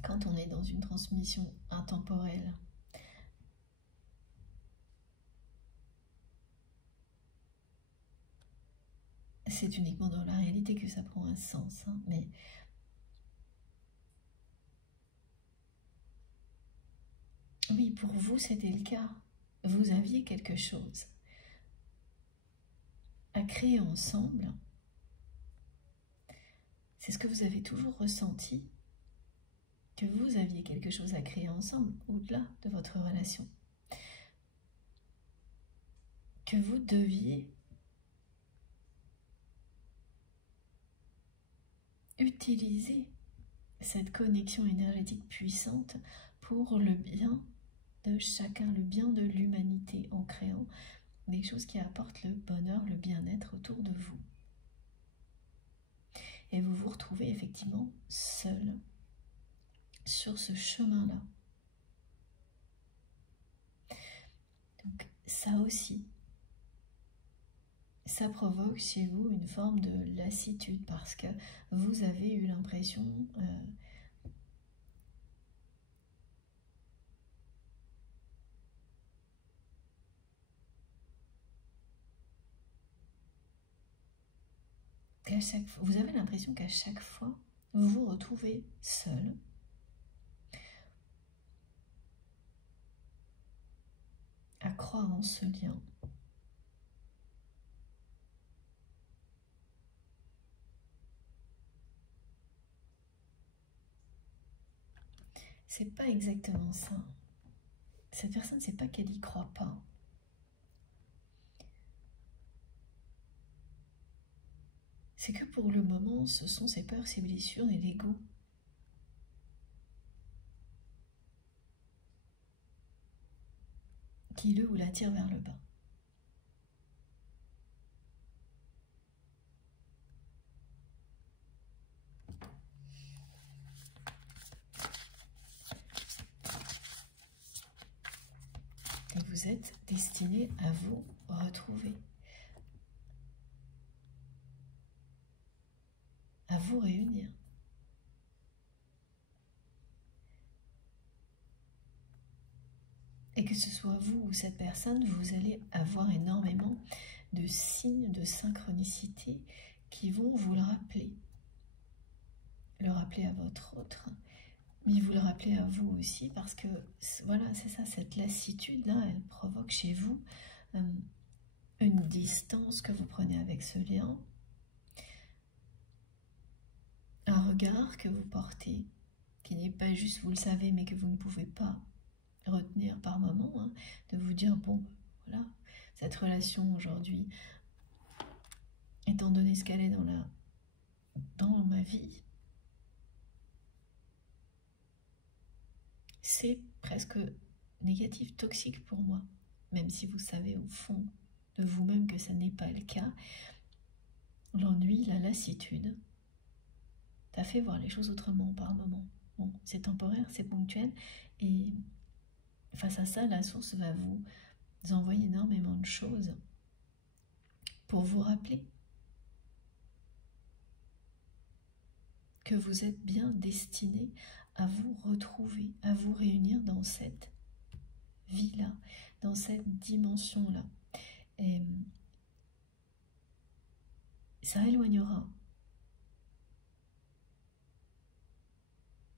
quand on est dans une transmission intemporelle, c'est uniquement dans la réalité que ça prend un sens, hein, mais oui, pour vous, c'était le cas. Vous aviez quelque chose à créer ensemble. C'est ce que vous avez toujours ressenti, que vous aviez quelque chose à créer ensemble, au-delà de votre relation. Que vous deviez utiliser cette connexion énergétique puissante pour le bien de chacun, le bien de l'humanité, en créant des choses qui apportent le bonheur, le bien-être autour de vous. Et vous vous retrouvez effectivement seul sur ce chemin-là. Donc ça aussi, ça provoque chez vous une forme de lassitude parce que vous avez eu l'impression vous avez l'impression qu'à chaque fois, vous vous retrouvez seul. À croire en ce lien. C'est pas exactement ça. Cette personne, c'est pas qu'elle y croit pas. C'est que pour le moment, ce sont ses peurs, ses blessures et l'ego qui le ou la tirent vers le bas. Et vous êtes destiné à vous retrouver, à vous réunir. Et que ce soit vous ou cette personne, vous allez avoir énormément de signes de synchronicité qui vont vous le rappeler à votre autre, mais vous le rappelez à vous aussi parce que voilà, c'est ça, cette lassitude-là, elle provoque chez vous une distance que vous prenez avec ce lien, un regard que vous portez, qui n'est pas juste, vous le savez, mais que vous ne pouvez pas retenir par moment, hein, de vous dire, bon, voilà, cette relation aujourd'hui, étant donné ce qu'elle est dans ma vie, c'est presque négatif, toxique pour moi, même si vous savez au fond de vous-même que ça n'est pas le cas. L'ennui, la lassitude, t'a fait voir les choses autrement par moment. Bon, c'est temporaire, c'est ponctuel, et face à ça, la source va vous envoyer énormément de choses pour vous rappeler que vous êtes bien destiné à vous retrouver, à vous réunir dans cette vie-là, dans cette dimension-là. Et ça éloignera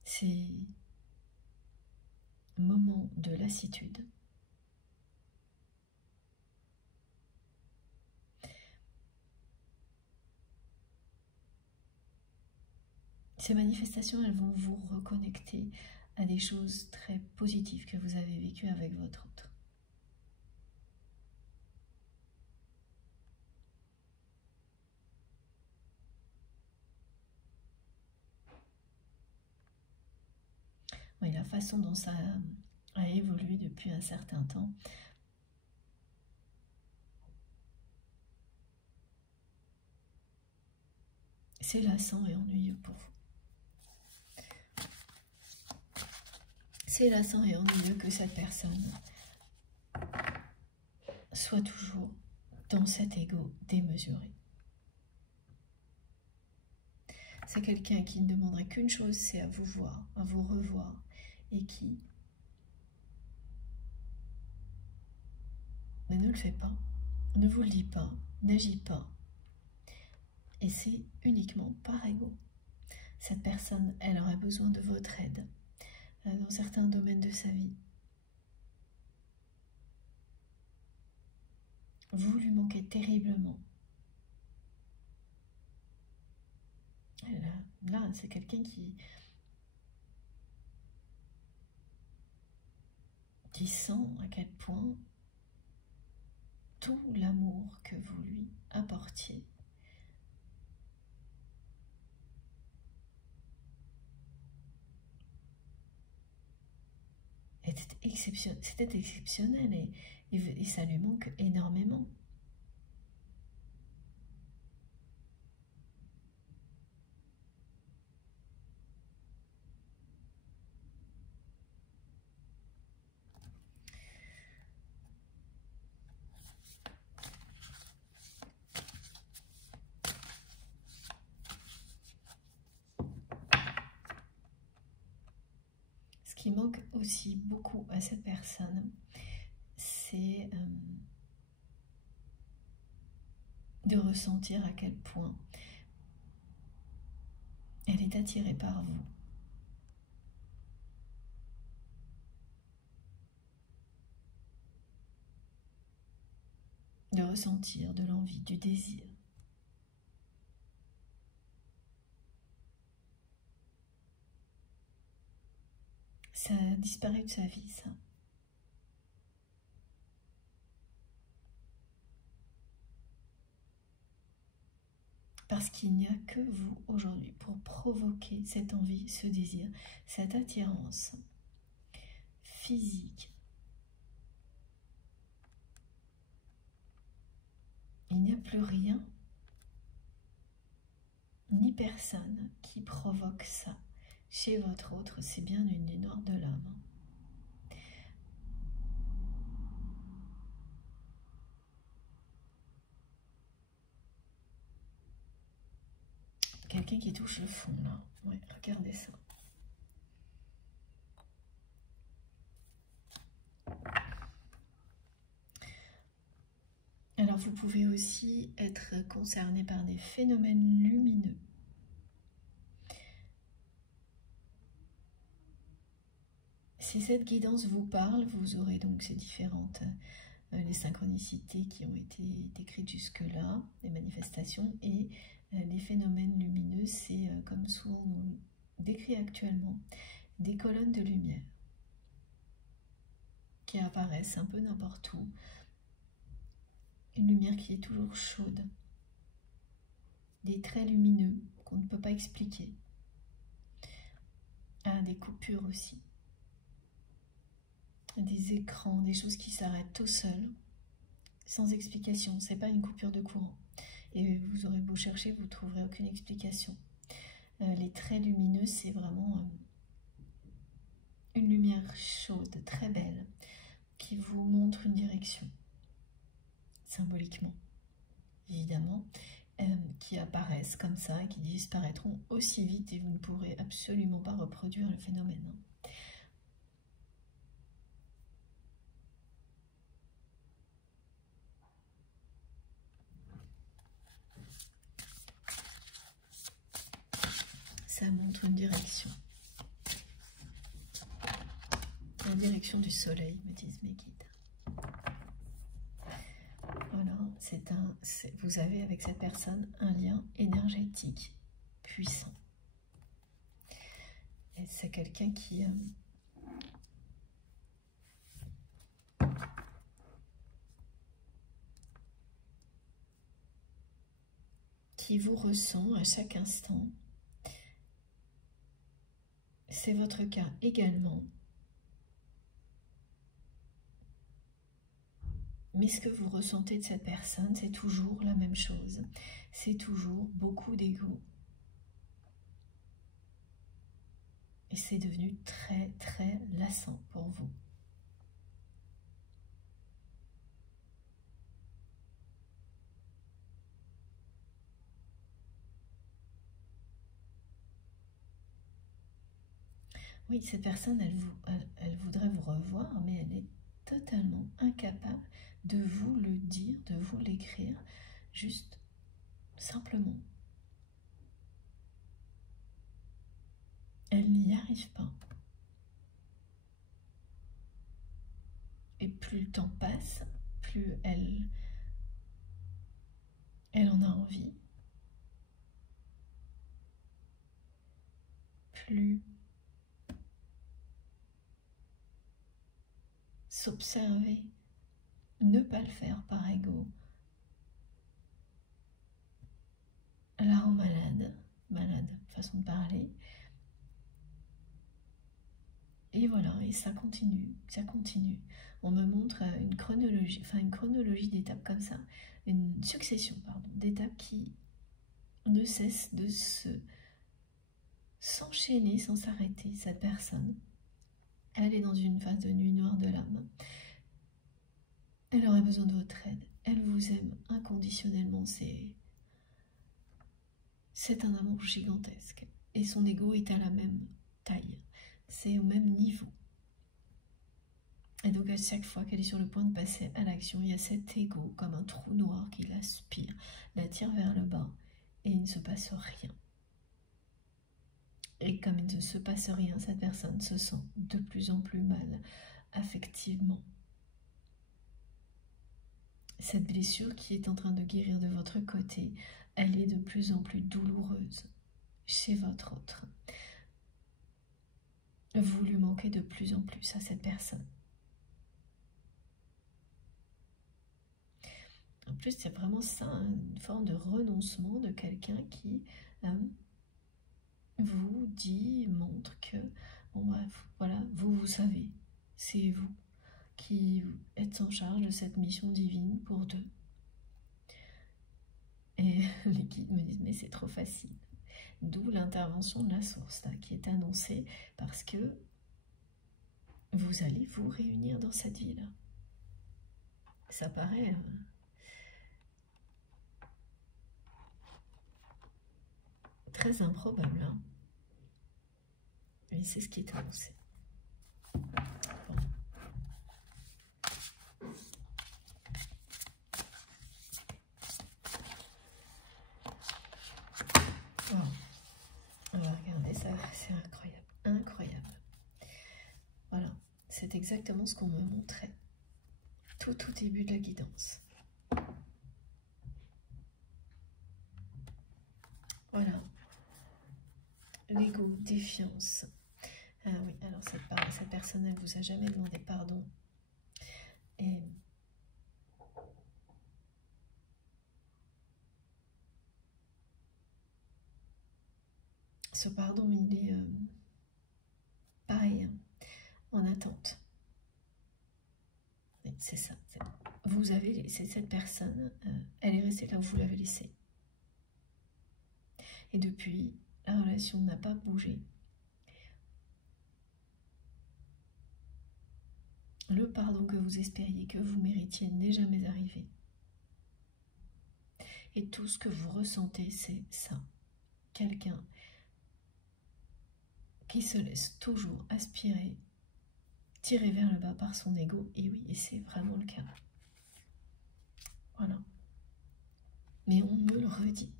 ces moments de lassitude. Ces manifestations, elles vont vous reconnecter à des choses très positives que vous avez vécues avec votre autre. Oui, la façon dont ça a évolué depuis un certain temps, c'est lassant et ennuyeux pour vous. C'est lassant et ennuyeux que cette personne soit toujours dans cet ego démesuré. C'est quelqu'un qui ne demanderait qu'une chose, c'est à vous voir, à vous revoir, et qui ne le fait pas, ne vous le dit pas, n'agit pas. Et c'est uniquement par ego. Cette personne, elle aurait besoin de votre aide dans certains domaines de sa vie. Vous lui manquez terriblement. Là c'est quelqu'un qui sent à quel point tout l'amour que vous lui apportiez c'était exceptionnel et ça lui manque énormément. Ce qui manque aussi beaucoup à cette personne, c'est de ressentir à quel point elle est attirée par vous. De ressentir de l'envie, du désir. Ça a disparu de sa vie, ça. Parce qu'il n'y a que vous aujourd'hui pour provoquer cette envie, ce désir, cette attirance physique. Il n'y a plus rien, ni personne qui provoque ça. Chez votre autre, c'est bien une nuit noire de l'âme. Quelqu'un qui touche le fond, là. Ouais, regardez ça. Alors, vous pouvez aussi être concerné par des phénomènes lumineux. Si cette guidance vous parle, vous aurez donc ces différentes les synchronicités qui ont été décrites jusque-là, les manifestations, et les phénomènes lumineux, c'est comme souvent nous décrit actuellement, des colonnes de lumière qui apparaissent un peu n'importe où, une lumière qui est toujours chaude, des traits lumineux qu'on ne peut pas expliquer, des coupures aussi, des écrans, des choses qui s'arrêtent tout seuls, sans explication. C'est pas une coupure de courant. Et vous aurez beau chercher, vous ne trouverez aucune explication. Les traits lumineux, c'est vraiment une lumière chaude, très belle, qui vous montre une direction, symboliquement, évidemment, qui apparaissent comme ça et qui disparaîtront aussi vite et vous ne pourrez absolument pas reproduire le phénomène. ça montre une direction. La direction du soleil, me disent mes guides. Voilà, vous avez avec cette personne un lien énergétique puissant. Et c'est quelqu'un qui vous ressent à chaque instant. C'est votre cas également. Mais ce que vous ressentez de cette personne, c'est toujours la même chose. C'est toujours beaucoup d'ego. Et c'est devenu très, très lassant pour vous. Oui, cette personne, elle voudrait vous revoir, mais elle est totalement incapable de vous le dire, de vous l'écrire, juste simplement. Elle n'y arrive pas. Et plus le temps passe, plus elle en a envie, plus s'observer, ne pas le faire par ego, la rend malade, façon de parler. Et voilà, et ça continue. On me montre une chronologie d'étapes comme ça, une succession, pardon, d'étapes qui ne cessent de s'enchaîner sans s'arrêter. Cette personne, elle est dans une phase de nuit noire de l'âme. Elle aurait besoin de votre aide. Elle vous aime inconditionnellement. C'est un amour gigantesque. Et son ego est à la même taille. C'est au même niveau. Et donc à chaque fois qu'elle est sur le point de passer à l'action, il y a cet ego comme un trou noir qui l'aspire, la tire vers le bas et il ne se passe rien. Et comme il ne se passe rien, cette personne se sent de plus en plus mal affectivement. Cette blessure qui est en train de guérir de votre côté, elle est de plus en plus douloureuse chez votre autre. Vous lui manquez de plus en plus à cette personne. En plus, c'est vraiment ça, une forme de renoncement de quelqu'un qui vous dit, montre que, bon bref, voilà, vous savez, c'est vous qui êtes en charge de cette mission divine pour deux. Et les guides me disent, mais c'est trop facile. D'où l'intervention de la source, là, qui est annoncée, parce que vous allez vous réunir dans cette vie-là. Ça paraît... très improbable, hein. Mais c'est ce qui est annoncé. Bon. Wow. On va regarder ça, c'est incroyable, incroyable. Voilà, c'est exactement ce qu'on me montrait tout au début de la guidance. Voilà. L'ego, défiance. Ah oui, alors cette personne, elle vous a jamais demandé pardon. Et ce pardon, il est pareil, hein, en attente. C'est ça. Vous avez laissé cette personne, elle est restée là où vous l'avez laissée. Et depuis, la relation n'a pas bougé. Le pardon que vous espériez, que vous méritiez, n'est jamais arrivé. Et tout ce que vous ressentez, c'est ça. Quelqu'un qui se laisse toujours aspirer, tirer vers le bas par son ego. Et oui, et c'est vraiment le cas. Voilà. Mais on me le redit.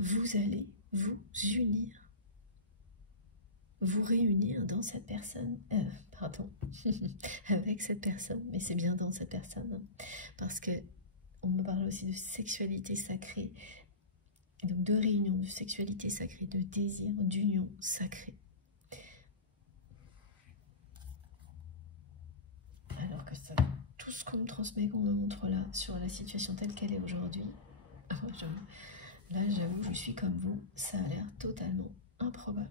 Vous allez vous unir, vous réunir dans cette personne, pardon, avec cette personne, mais c'est bien dans cette personne, hein, parce que on me parle aussi de sexualité sacrée, et donc de réunion, de sexualité sacrée, de désir, d'union sacrée. Alors que ça, tout ce qu'on me transmet, qu'on me montre là, sur la situation telle qu'elle est aujourd'hui, là j'avoue, je suis comme vous, ça a l'air totalement improbable.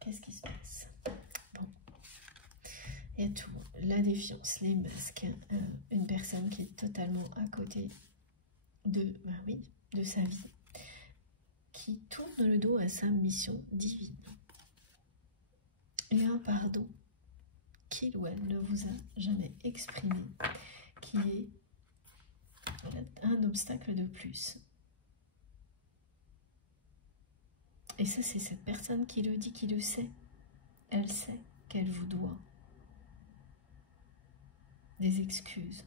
Qu'est-ce qui se passe? Bon. Il y a tout, la défiance, les masques, une personne qui est totalement à côté de sa vie, qui tourne le dos à sa mission divine. Et un pardon qu'il ou elle ne vous a jamais exprimé, qui est un obstacle de plus. Et ça, c'est cette personne qui le dit, qui le sait. Elle sait qu'elle vous doit des excuses.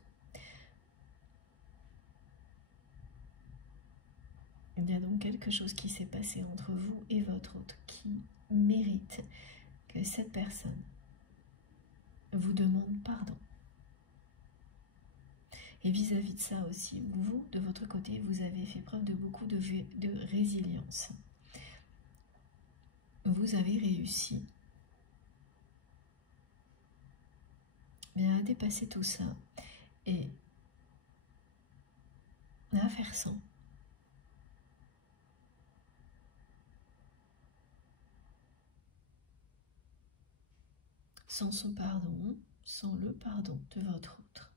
Il y a donc quelque chose qui s'est passé entre vous et votre autre qui mérite que cette personne vous demande pardon. Et vis-à-vis de ça aussi, vous, de votre côté, vous avez fait preuve de beaucoup de résilience. Vous avez réussi à dépasser tout ça et à faire sans. Sans son pardon, sans le pardon de votre autre.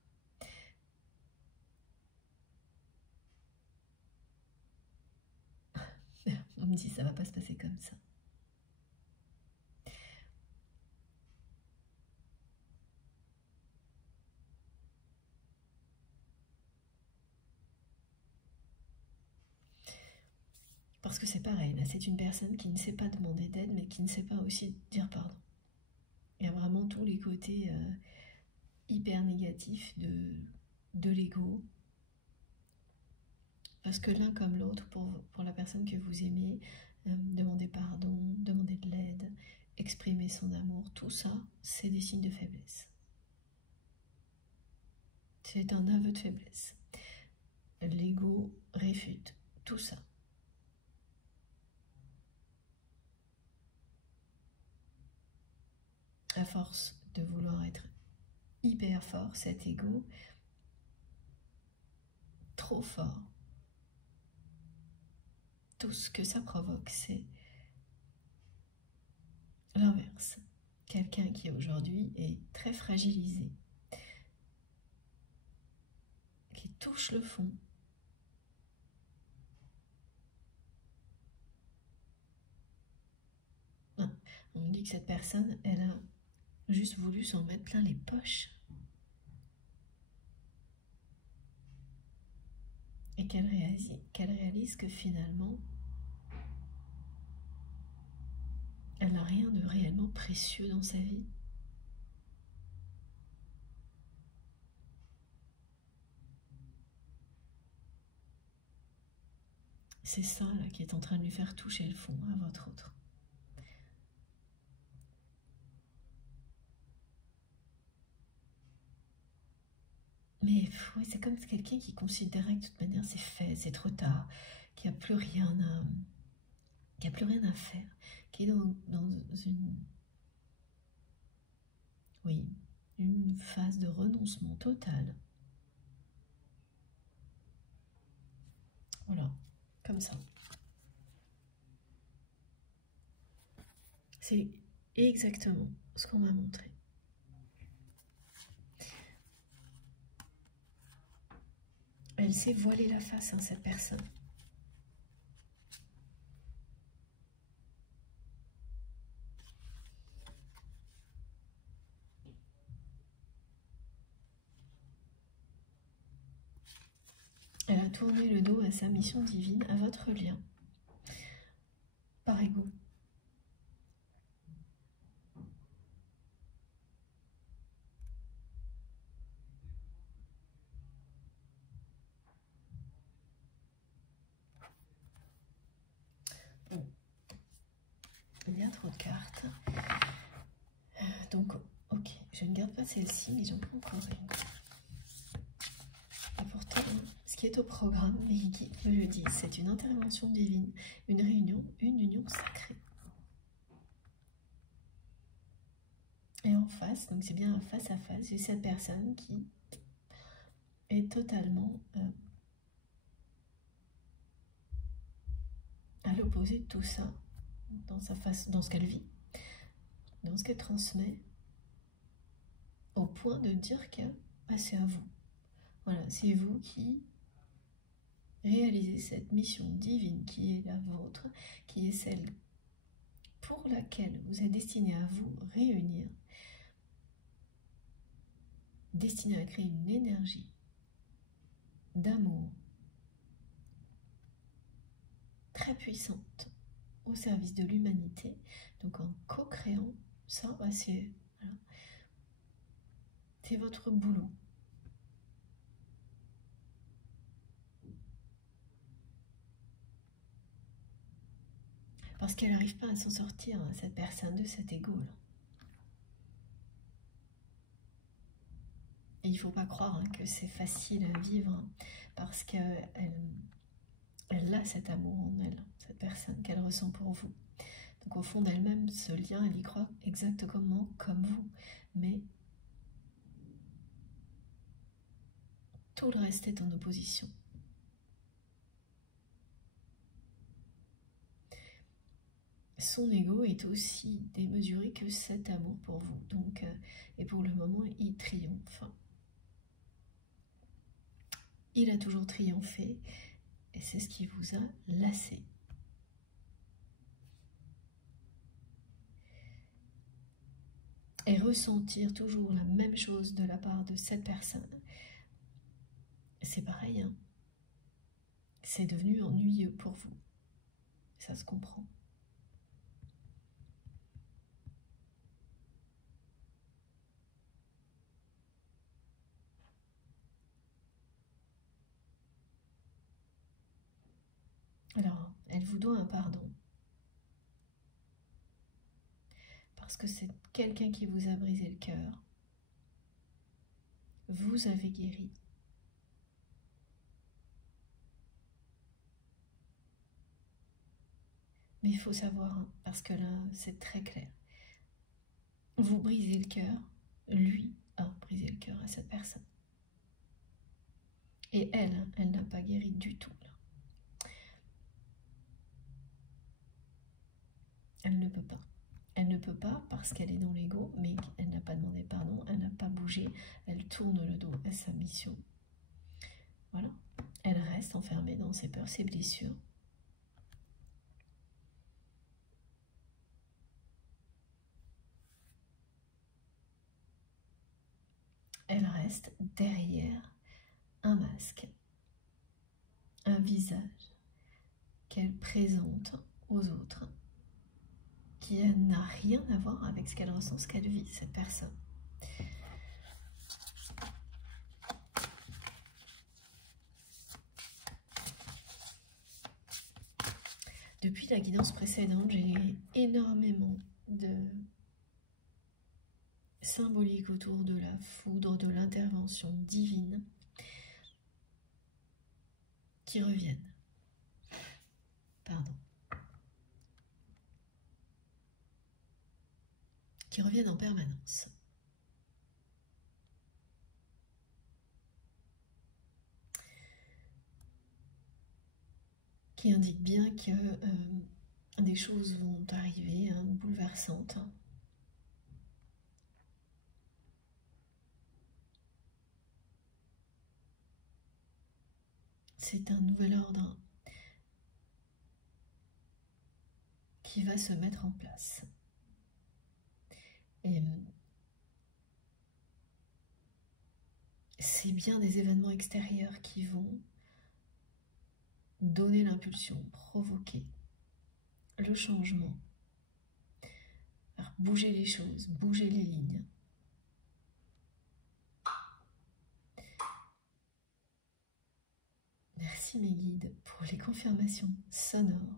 On me dit ça va pas se passer comme ça. Parce que c'est pareil, là c'est une personne qui ne sait pas demander d'aide mais qui ne sait pas aussi dire pardon. Il y a vraiment tous les côtés hyper négatifs de l'ego. Parce que l'un comme l'autre, pour la personne que vous aimez, demander pardon, demander de l'aide, exprimer son amour, tout ça, c'est des signes de faiblesse. C'est un aveu de faiblesse. L'ego réfute tout ça. À force de vouloir être hyper fort, cet ego, trop fort, tout ce que ça provoque, c'est l'inverse. Quelqu'un qui aujourd'hui est très fragilisé, qui touche le fond, on me dit que cette personne, elle a juste voulu s'en mettre plein les poches. Et qu'elle réalise que finalement, elle n'a rien de réellement précieux dans sa vie. C'est ça là, qui est en train de lui faire toucher le fond à votre autre. Mais ouais, c'est comme quelqu'un qui considérait que de toute manière c'est fait, c'est trop tard, qu'il n'y a plus rien à faire, qui est dans une phase de renoncement total. Voilà, comme ça. C'est exactement ce qu'on m'a montré. Elle s'est voilée la face, hein, cette personne. Elle a tourné le dos à sa mission divine, à votre lien, par ego. trop de cartes. Donc, ok, je ne garde pas celle-ci, mais j'en prends encore une. Et pourtant, ce qui est au programme, les guides me le disent, c'est une intervention divine, une réunion, une union sacrée. Et en face, donc c'est bien un face à face, j'ai cette personne qui est totalement à l'opposé de tout ça, dans sa face, dans ce qu'elle vit, dans ce qu'elle transmet, au point de dire que bah, c'est à vous. Voilà, c'est vous qui réalisez cette mission divine qui est la vôtre, qui est celle pour laquelle vous êtes destiné à vous réunir, destiné à créer une énergie d'amour très puissante au service de l'humanité. Donc en co-créant ça, bah c'est voilà, votre boulot. Parce qu'elle n'arrive pas à s'en sortir, cette personne, de cet ego-là. Et il ne faut pas croire que c'est facile à vivre, parce qu'elle a cet amour en elle, cette personne qu'elle ressent pour vous. Donc au fond d'elle-même, ce lien, elle y croit exactement comme vous. Mais tout le reste est en opposition. Son ego est aussi démesuré que cet amour pour vous. Donc, et pour le moment, il triomphe. Il a toujours triomphé et c'est ce qui vous a lassé. Et ressentir toujours la même chose de la part de cette personne, c'est pareil, hein. C'est devenu ennuyeux pour vous. Ça se comprend. Alors, elle vous doit un pardon. Parce que c'est quelqu'un qui vous a brisé le cœur. Vous avez guéri. Mais il faut savoir, hein, parce que là, c'est très clair. Vous brisez le cœur, lui a brisé le cœur à cette personne. Et elle, elle n'a pas guéri du tout. Là. Elle ne peut pas. Elle ne peut pas parce qu'elle est dans l'ego, mais elle n'a pas demandé pardon, elle n'a pas bougé, elle tourne le dos à sa mission. Voilà. Elle reste enfermée dans ses peurs, ses blessures. Elle reste derrière un masque, un visage qu'elle présente aux autres, qui n'a rien à voir avec ce qu'elle ressent, ce qu'elle vit, cette personne. Depuis la guidance précédente, j'ai énormément de symbolique autour de la foudre, de l'intervention divine qui reviennent. Pardon. Qui reviennent en permanence. Qui indique bien que des choses vont arriver, hein, bouleversantes. C'est un nouvel ordre qui va se mettre en place. Et c'est bien des événements extérieurs qui vont donner l'impulsion, provoquer le changement, faire bouger les choses, bouger les lignes. Merci mes guides pour les confirmations sonores.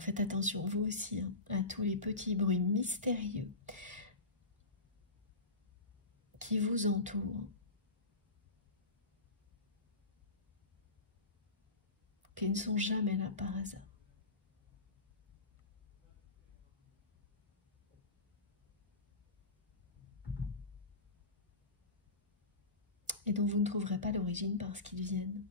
Donc faites attention, vous aussi, hein, à tous les petits bruits mystérieux qui vous entourent, qui ne sont jamais là par hasard. Et dont vous ne trouverez pas l'origine parce qu'ils viennent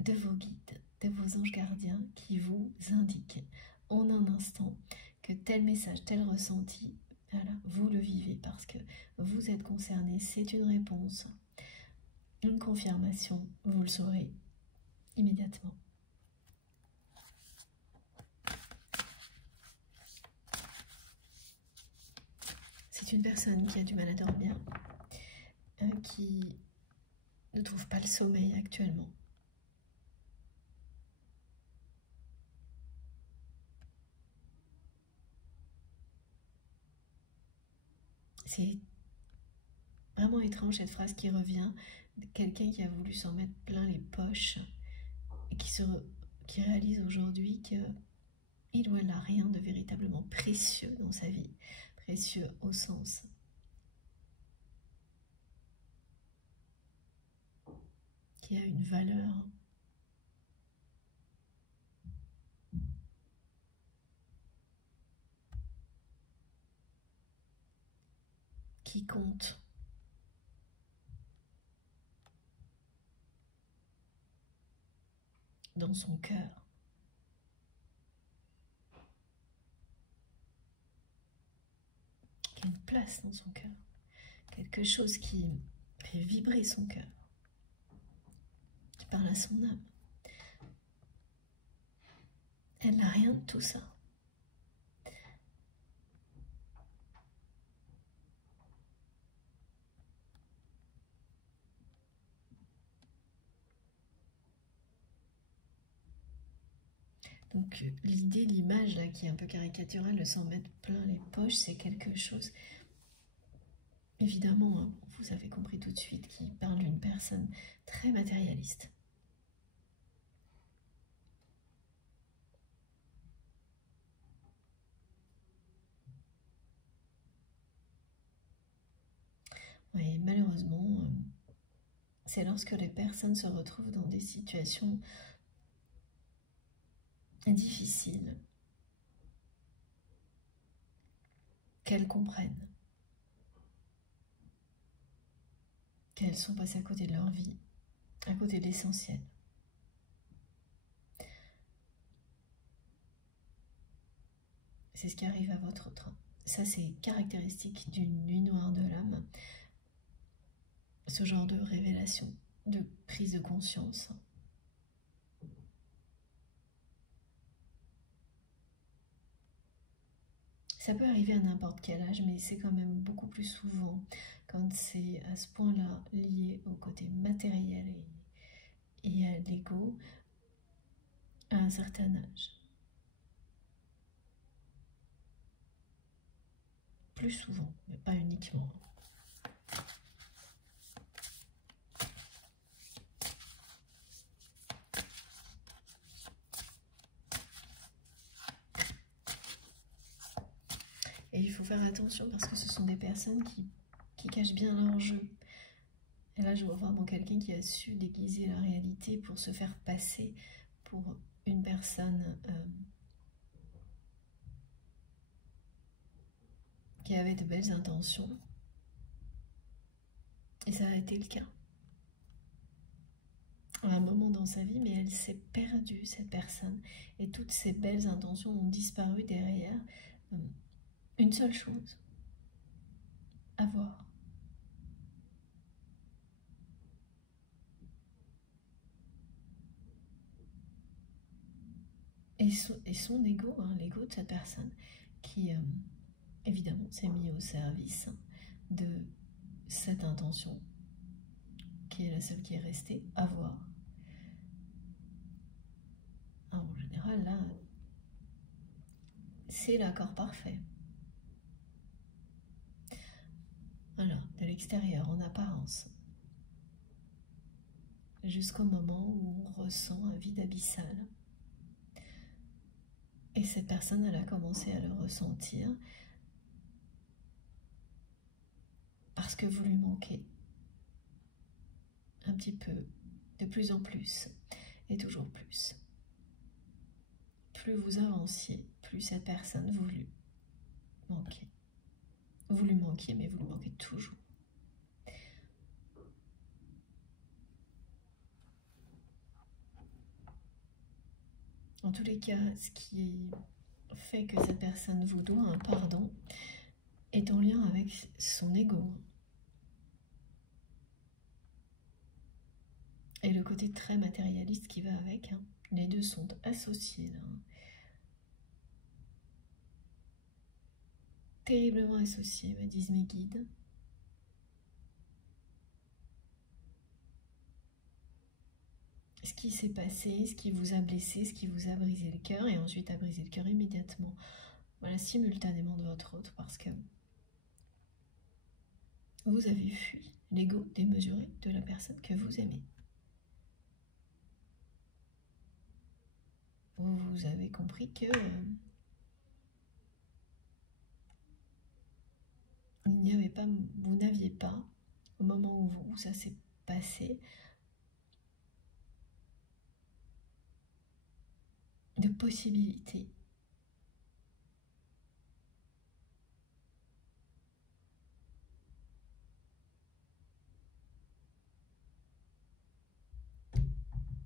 de vos guides, de vos anges gardiens qui vous indiquent en un instant que tel message, tel ressenti, voilà, vous le vivez parce que vous êtes concerné, c'est une réponse, une confirmation, vous le saurez immédiatement. C'est une personne qui a du mal à dormir, qui ne trouve pas le sommeil actuellement. C'est vraiment étrange cette phrase qui revient, quelqu'un qui a voulu s'en mettre plein les poches et qui réalise aujourd'hui qu'il ou elle n'a rien de véritablement précieux dans sa vie, précieux au sens qui a une valeur qui compte. Dans son cœur. Qui a une place dans son cœur. Quelque chose qui fait vibrer son cœur. Qui parle à son âme. Elle n'a rien de tout ça. Donc l'idée, l'image là qui est un peu caricaturale de s'en mettre plein les poches, c'est quelque chose, évidemment, hein, vous avez compris tout de suite, qui parle d'une personne très matérialiste. Oui, malheureusement, c'est lorsque les personnes se retrouvent dans des situations difficiles qu'elles comprennent qu'elles sont passées à côté de leur vie, à côté de l'essentiel. C'est ce qui arrive à votre train. Ça, c'est caractéristique d'une nuit noire de l'âme. Ce genre de révélation, de prise de conscience. Ça peut arriver à n'importe quel âge, mais c'est quand même beaucoup plus souvent quand c'est à ce point-là lié au côté matériel et à l'ego à un certain âge. Plus souvent, mais pas uniquement. Et il faut faire attention parce que ce sont des personnes qui cachent bien leur jeu. Et là, je vois vraiment quelqu'un qui a su déguiser la réalité pour se faire passer pour une personne qui avait de belles intentions. Et ça a été le cas. À un moment dans sa vie, mais elle s'est perdue, cette personne. Et toutes ces belles intentions ont disparu derrière une seule chose. Avoir. Et son ego, hein, l'ego de cette personne, qui évidemment s'est mis au service de cette intention, qui est la seule qui est restée, avoir. Alors, en général, là, c'est l'accord parfait. Alors, de l'extérieur, en apparence, jusqu'au moment où on ressent un vide abyssal. Et cette personne, elle a commencé à le ressentir parce que vous lui manquez un petit peu, de plus en plus, et toujours plus. Plus vous avanciez, plus cette personne vous lui manquez. Vous lui manquiez, mais vous lui manquez toujours. En tous les cas, ce qui fait que cette personne vous doit un pardon est en lien avec son ego. Et le côté très matérialiste qui va avec. Hein. Les deux sont associés. Là. Terriblement associés, me disent mes guides. Ce qui s'est passé, ce qui vous a blessé, ce qui vous a brisé le cœur, et ensuite a brisé le cœur immédiatement. Voilà, simultanément de votre autre, parce que vous avez fui l'ego démesuré de la personne que vous aimez. Vous avez compris que vous n'aviez pas, au moment où ça s'est passé, de possibilité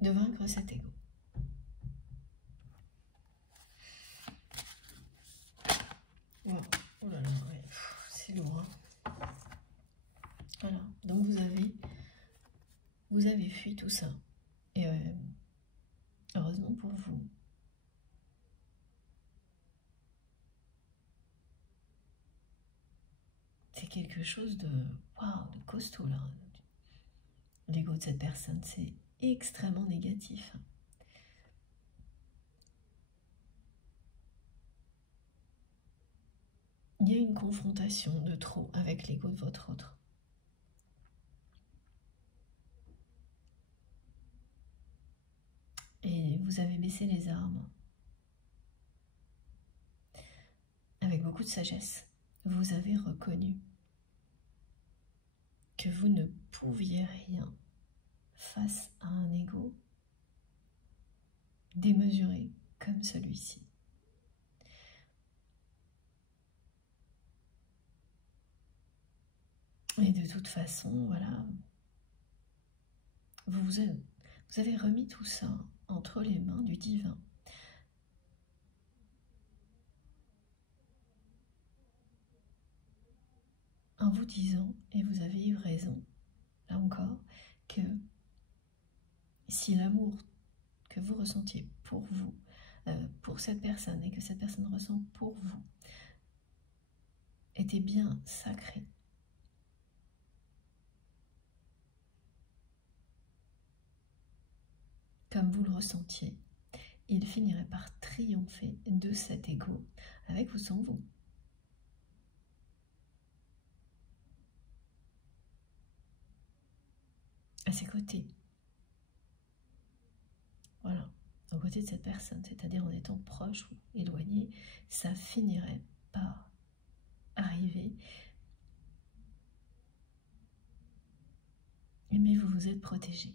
de vaincre cet ego. Wow. Oh là là, ouais. C'est lourd. Hein. Voilà, donc vous avez fui tout ça. Et heureusement pour vous. C'est quelque chose de, waouh, de costaud là. L'ego de cette personne, c'est extrêmement négatif. Il y a une confrontation de trop avec l'ego de votre autre. Et vous avez baissé les armes. Avec beaucoup de sagesse, vous avez reconnu que vous ne pouviez rien face à un ego démesuré comme celui-ci. Et de toute façon, voilà, vous avez remis tout ça entre les mains du divin. En vous disant, et vous avez eu raison, là encore, que si l'amour que vous ressentiez pour vous, pour cette personne, et que cette personne ressent pour vous, était bien sacré, comme vous le ressentiez, il finirait par triompher de cet ego, avec ou sans vous. À ses côtés. Voilà, aux côtés de cette personne, c'est-à-dire en étant proche ou éloigné, ça finirait par arriver. Mais vous vous êtes protégé.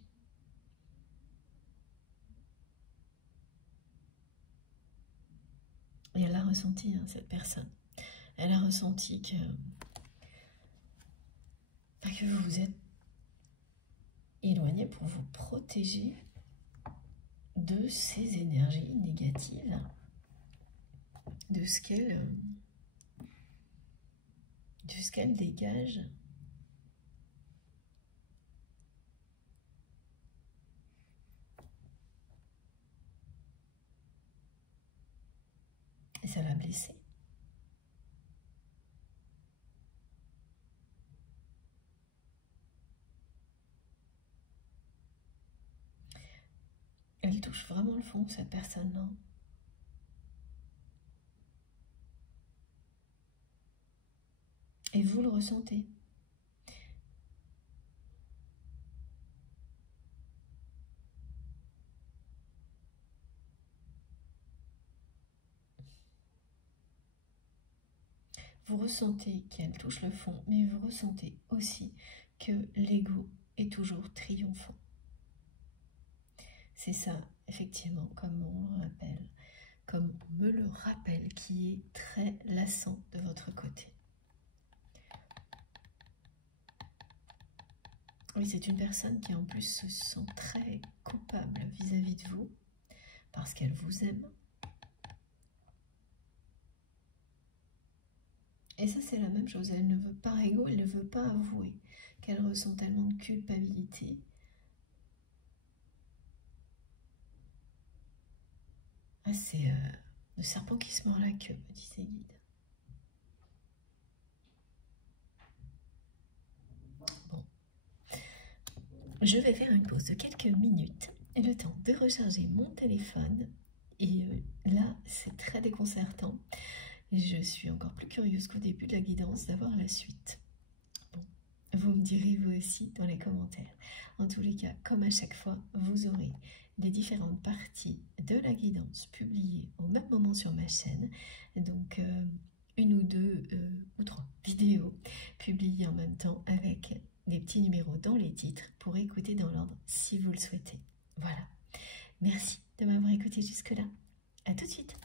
Et elle a ressenti, hein, cette personne. Elle a ressenti que vous vous êtes éloigné pour vous protéger de ces énergies négatives, de ce qu'elle dégage. Et ça l'a blessée. Elle touche vraiment le fond, cette personne-là. Et vous le ressentez. vous ressentez qu'elle touche le fond, mais vous ressentez aussi que l'ego est toujours triomphant. C'est ça, effectivement, comme on le rappelle, comme on me le rappelle, qui est très lassant de votre côté. Oui, c'est une personne qui en plus se sent très coupable vis-à-vis de vous, parce qu'elle vous aime. Et ça, c'est la même chose. Elle ne veut pas, ego, elle ne veut pas avouer qu'elle ressent tellement de culpabilité. Ah, c'est le serpent qui se mord la queue, me disent les guides. Bon. Je vais faire une pause de quelques minutes, et le temps de recharger mon téléphone. Et là, c'est très déconcertant. Je suis encore plus curieuse qu'au début de la guidance d'avoir la suite. Bon, vous me direz vous aussi dans les commentaires. En tous les cas, comme à chaque fois, vous aurez les différentes parties de la guidance publiées au même moment sur ma chaîne. Donc, une ou deux ou trois vidéos publiées en même temps avec des petits numéros dans les titres pour écouter dans l'ordre si vous le souhaitez. Voilà. Merci de m'avoir écouté jusque-là. À tout de suite.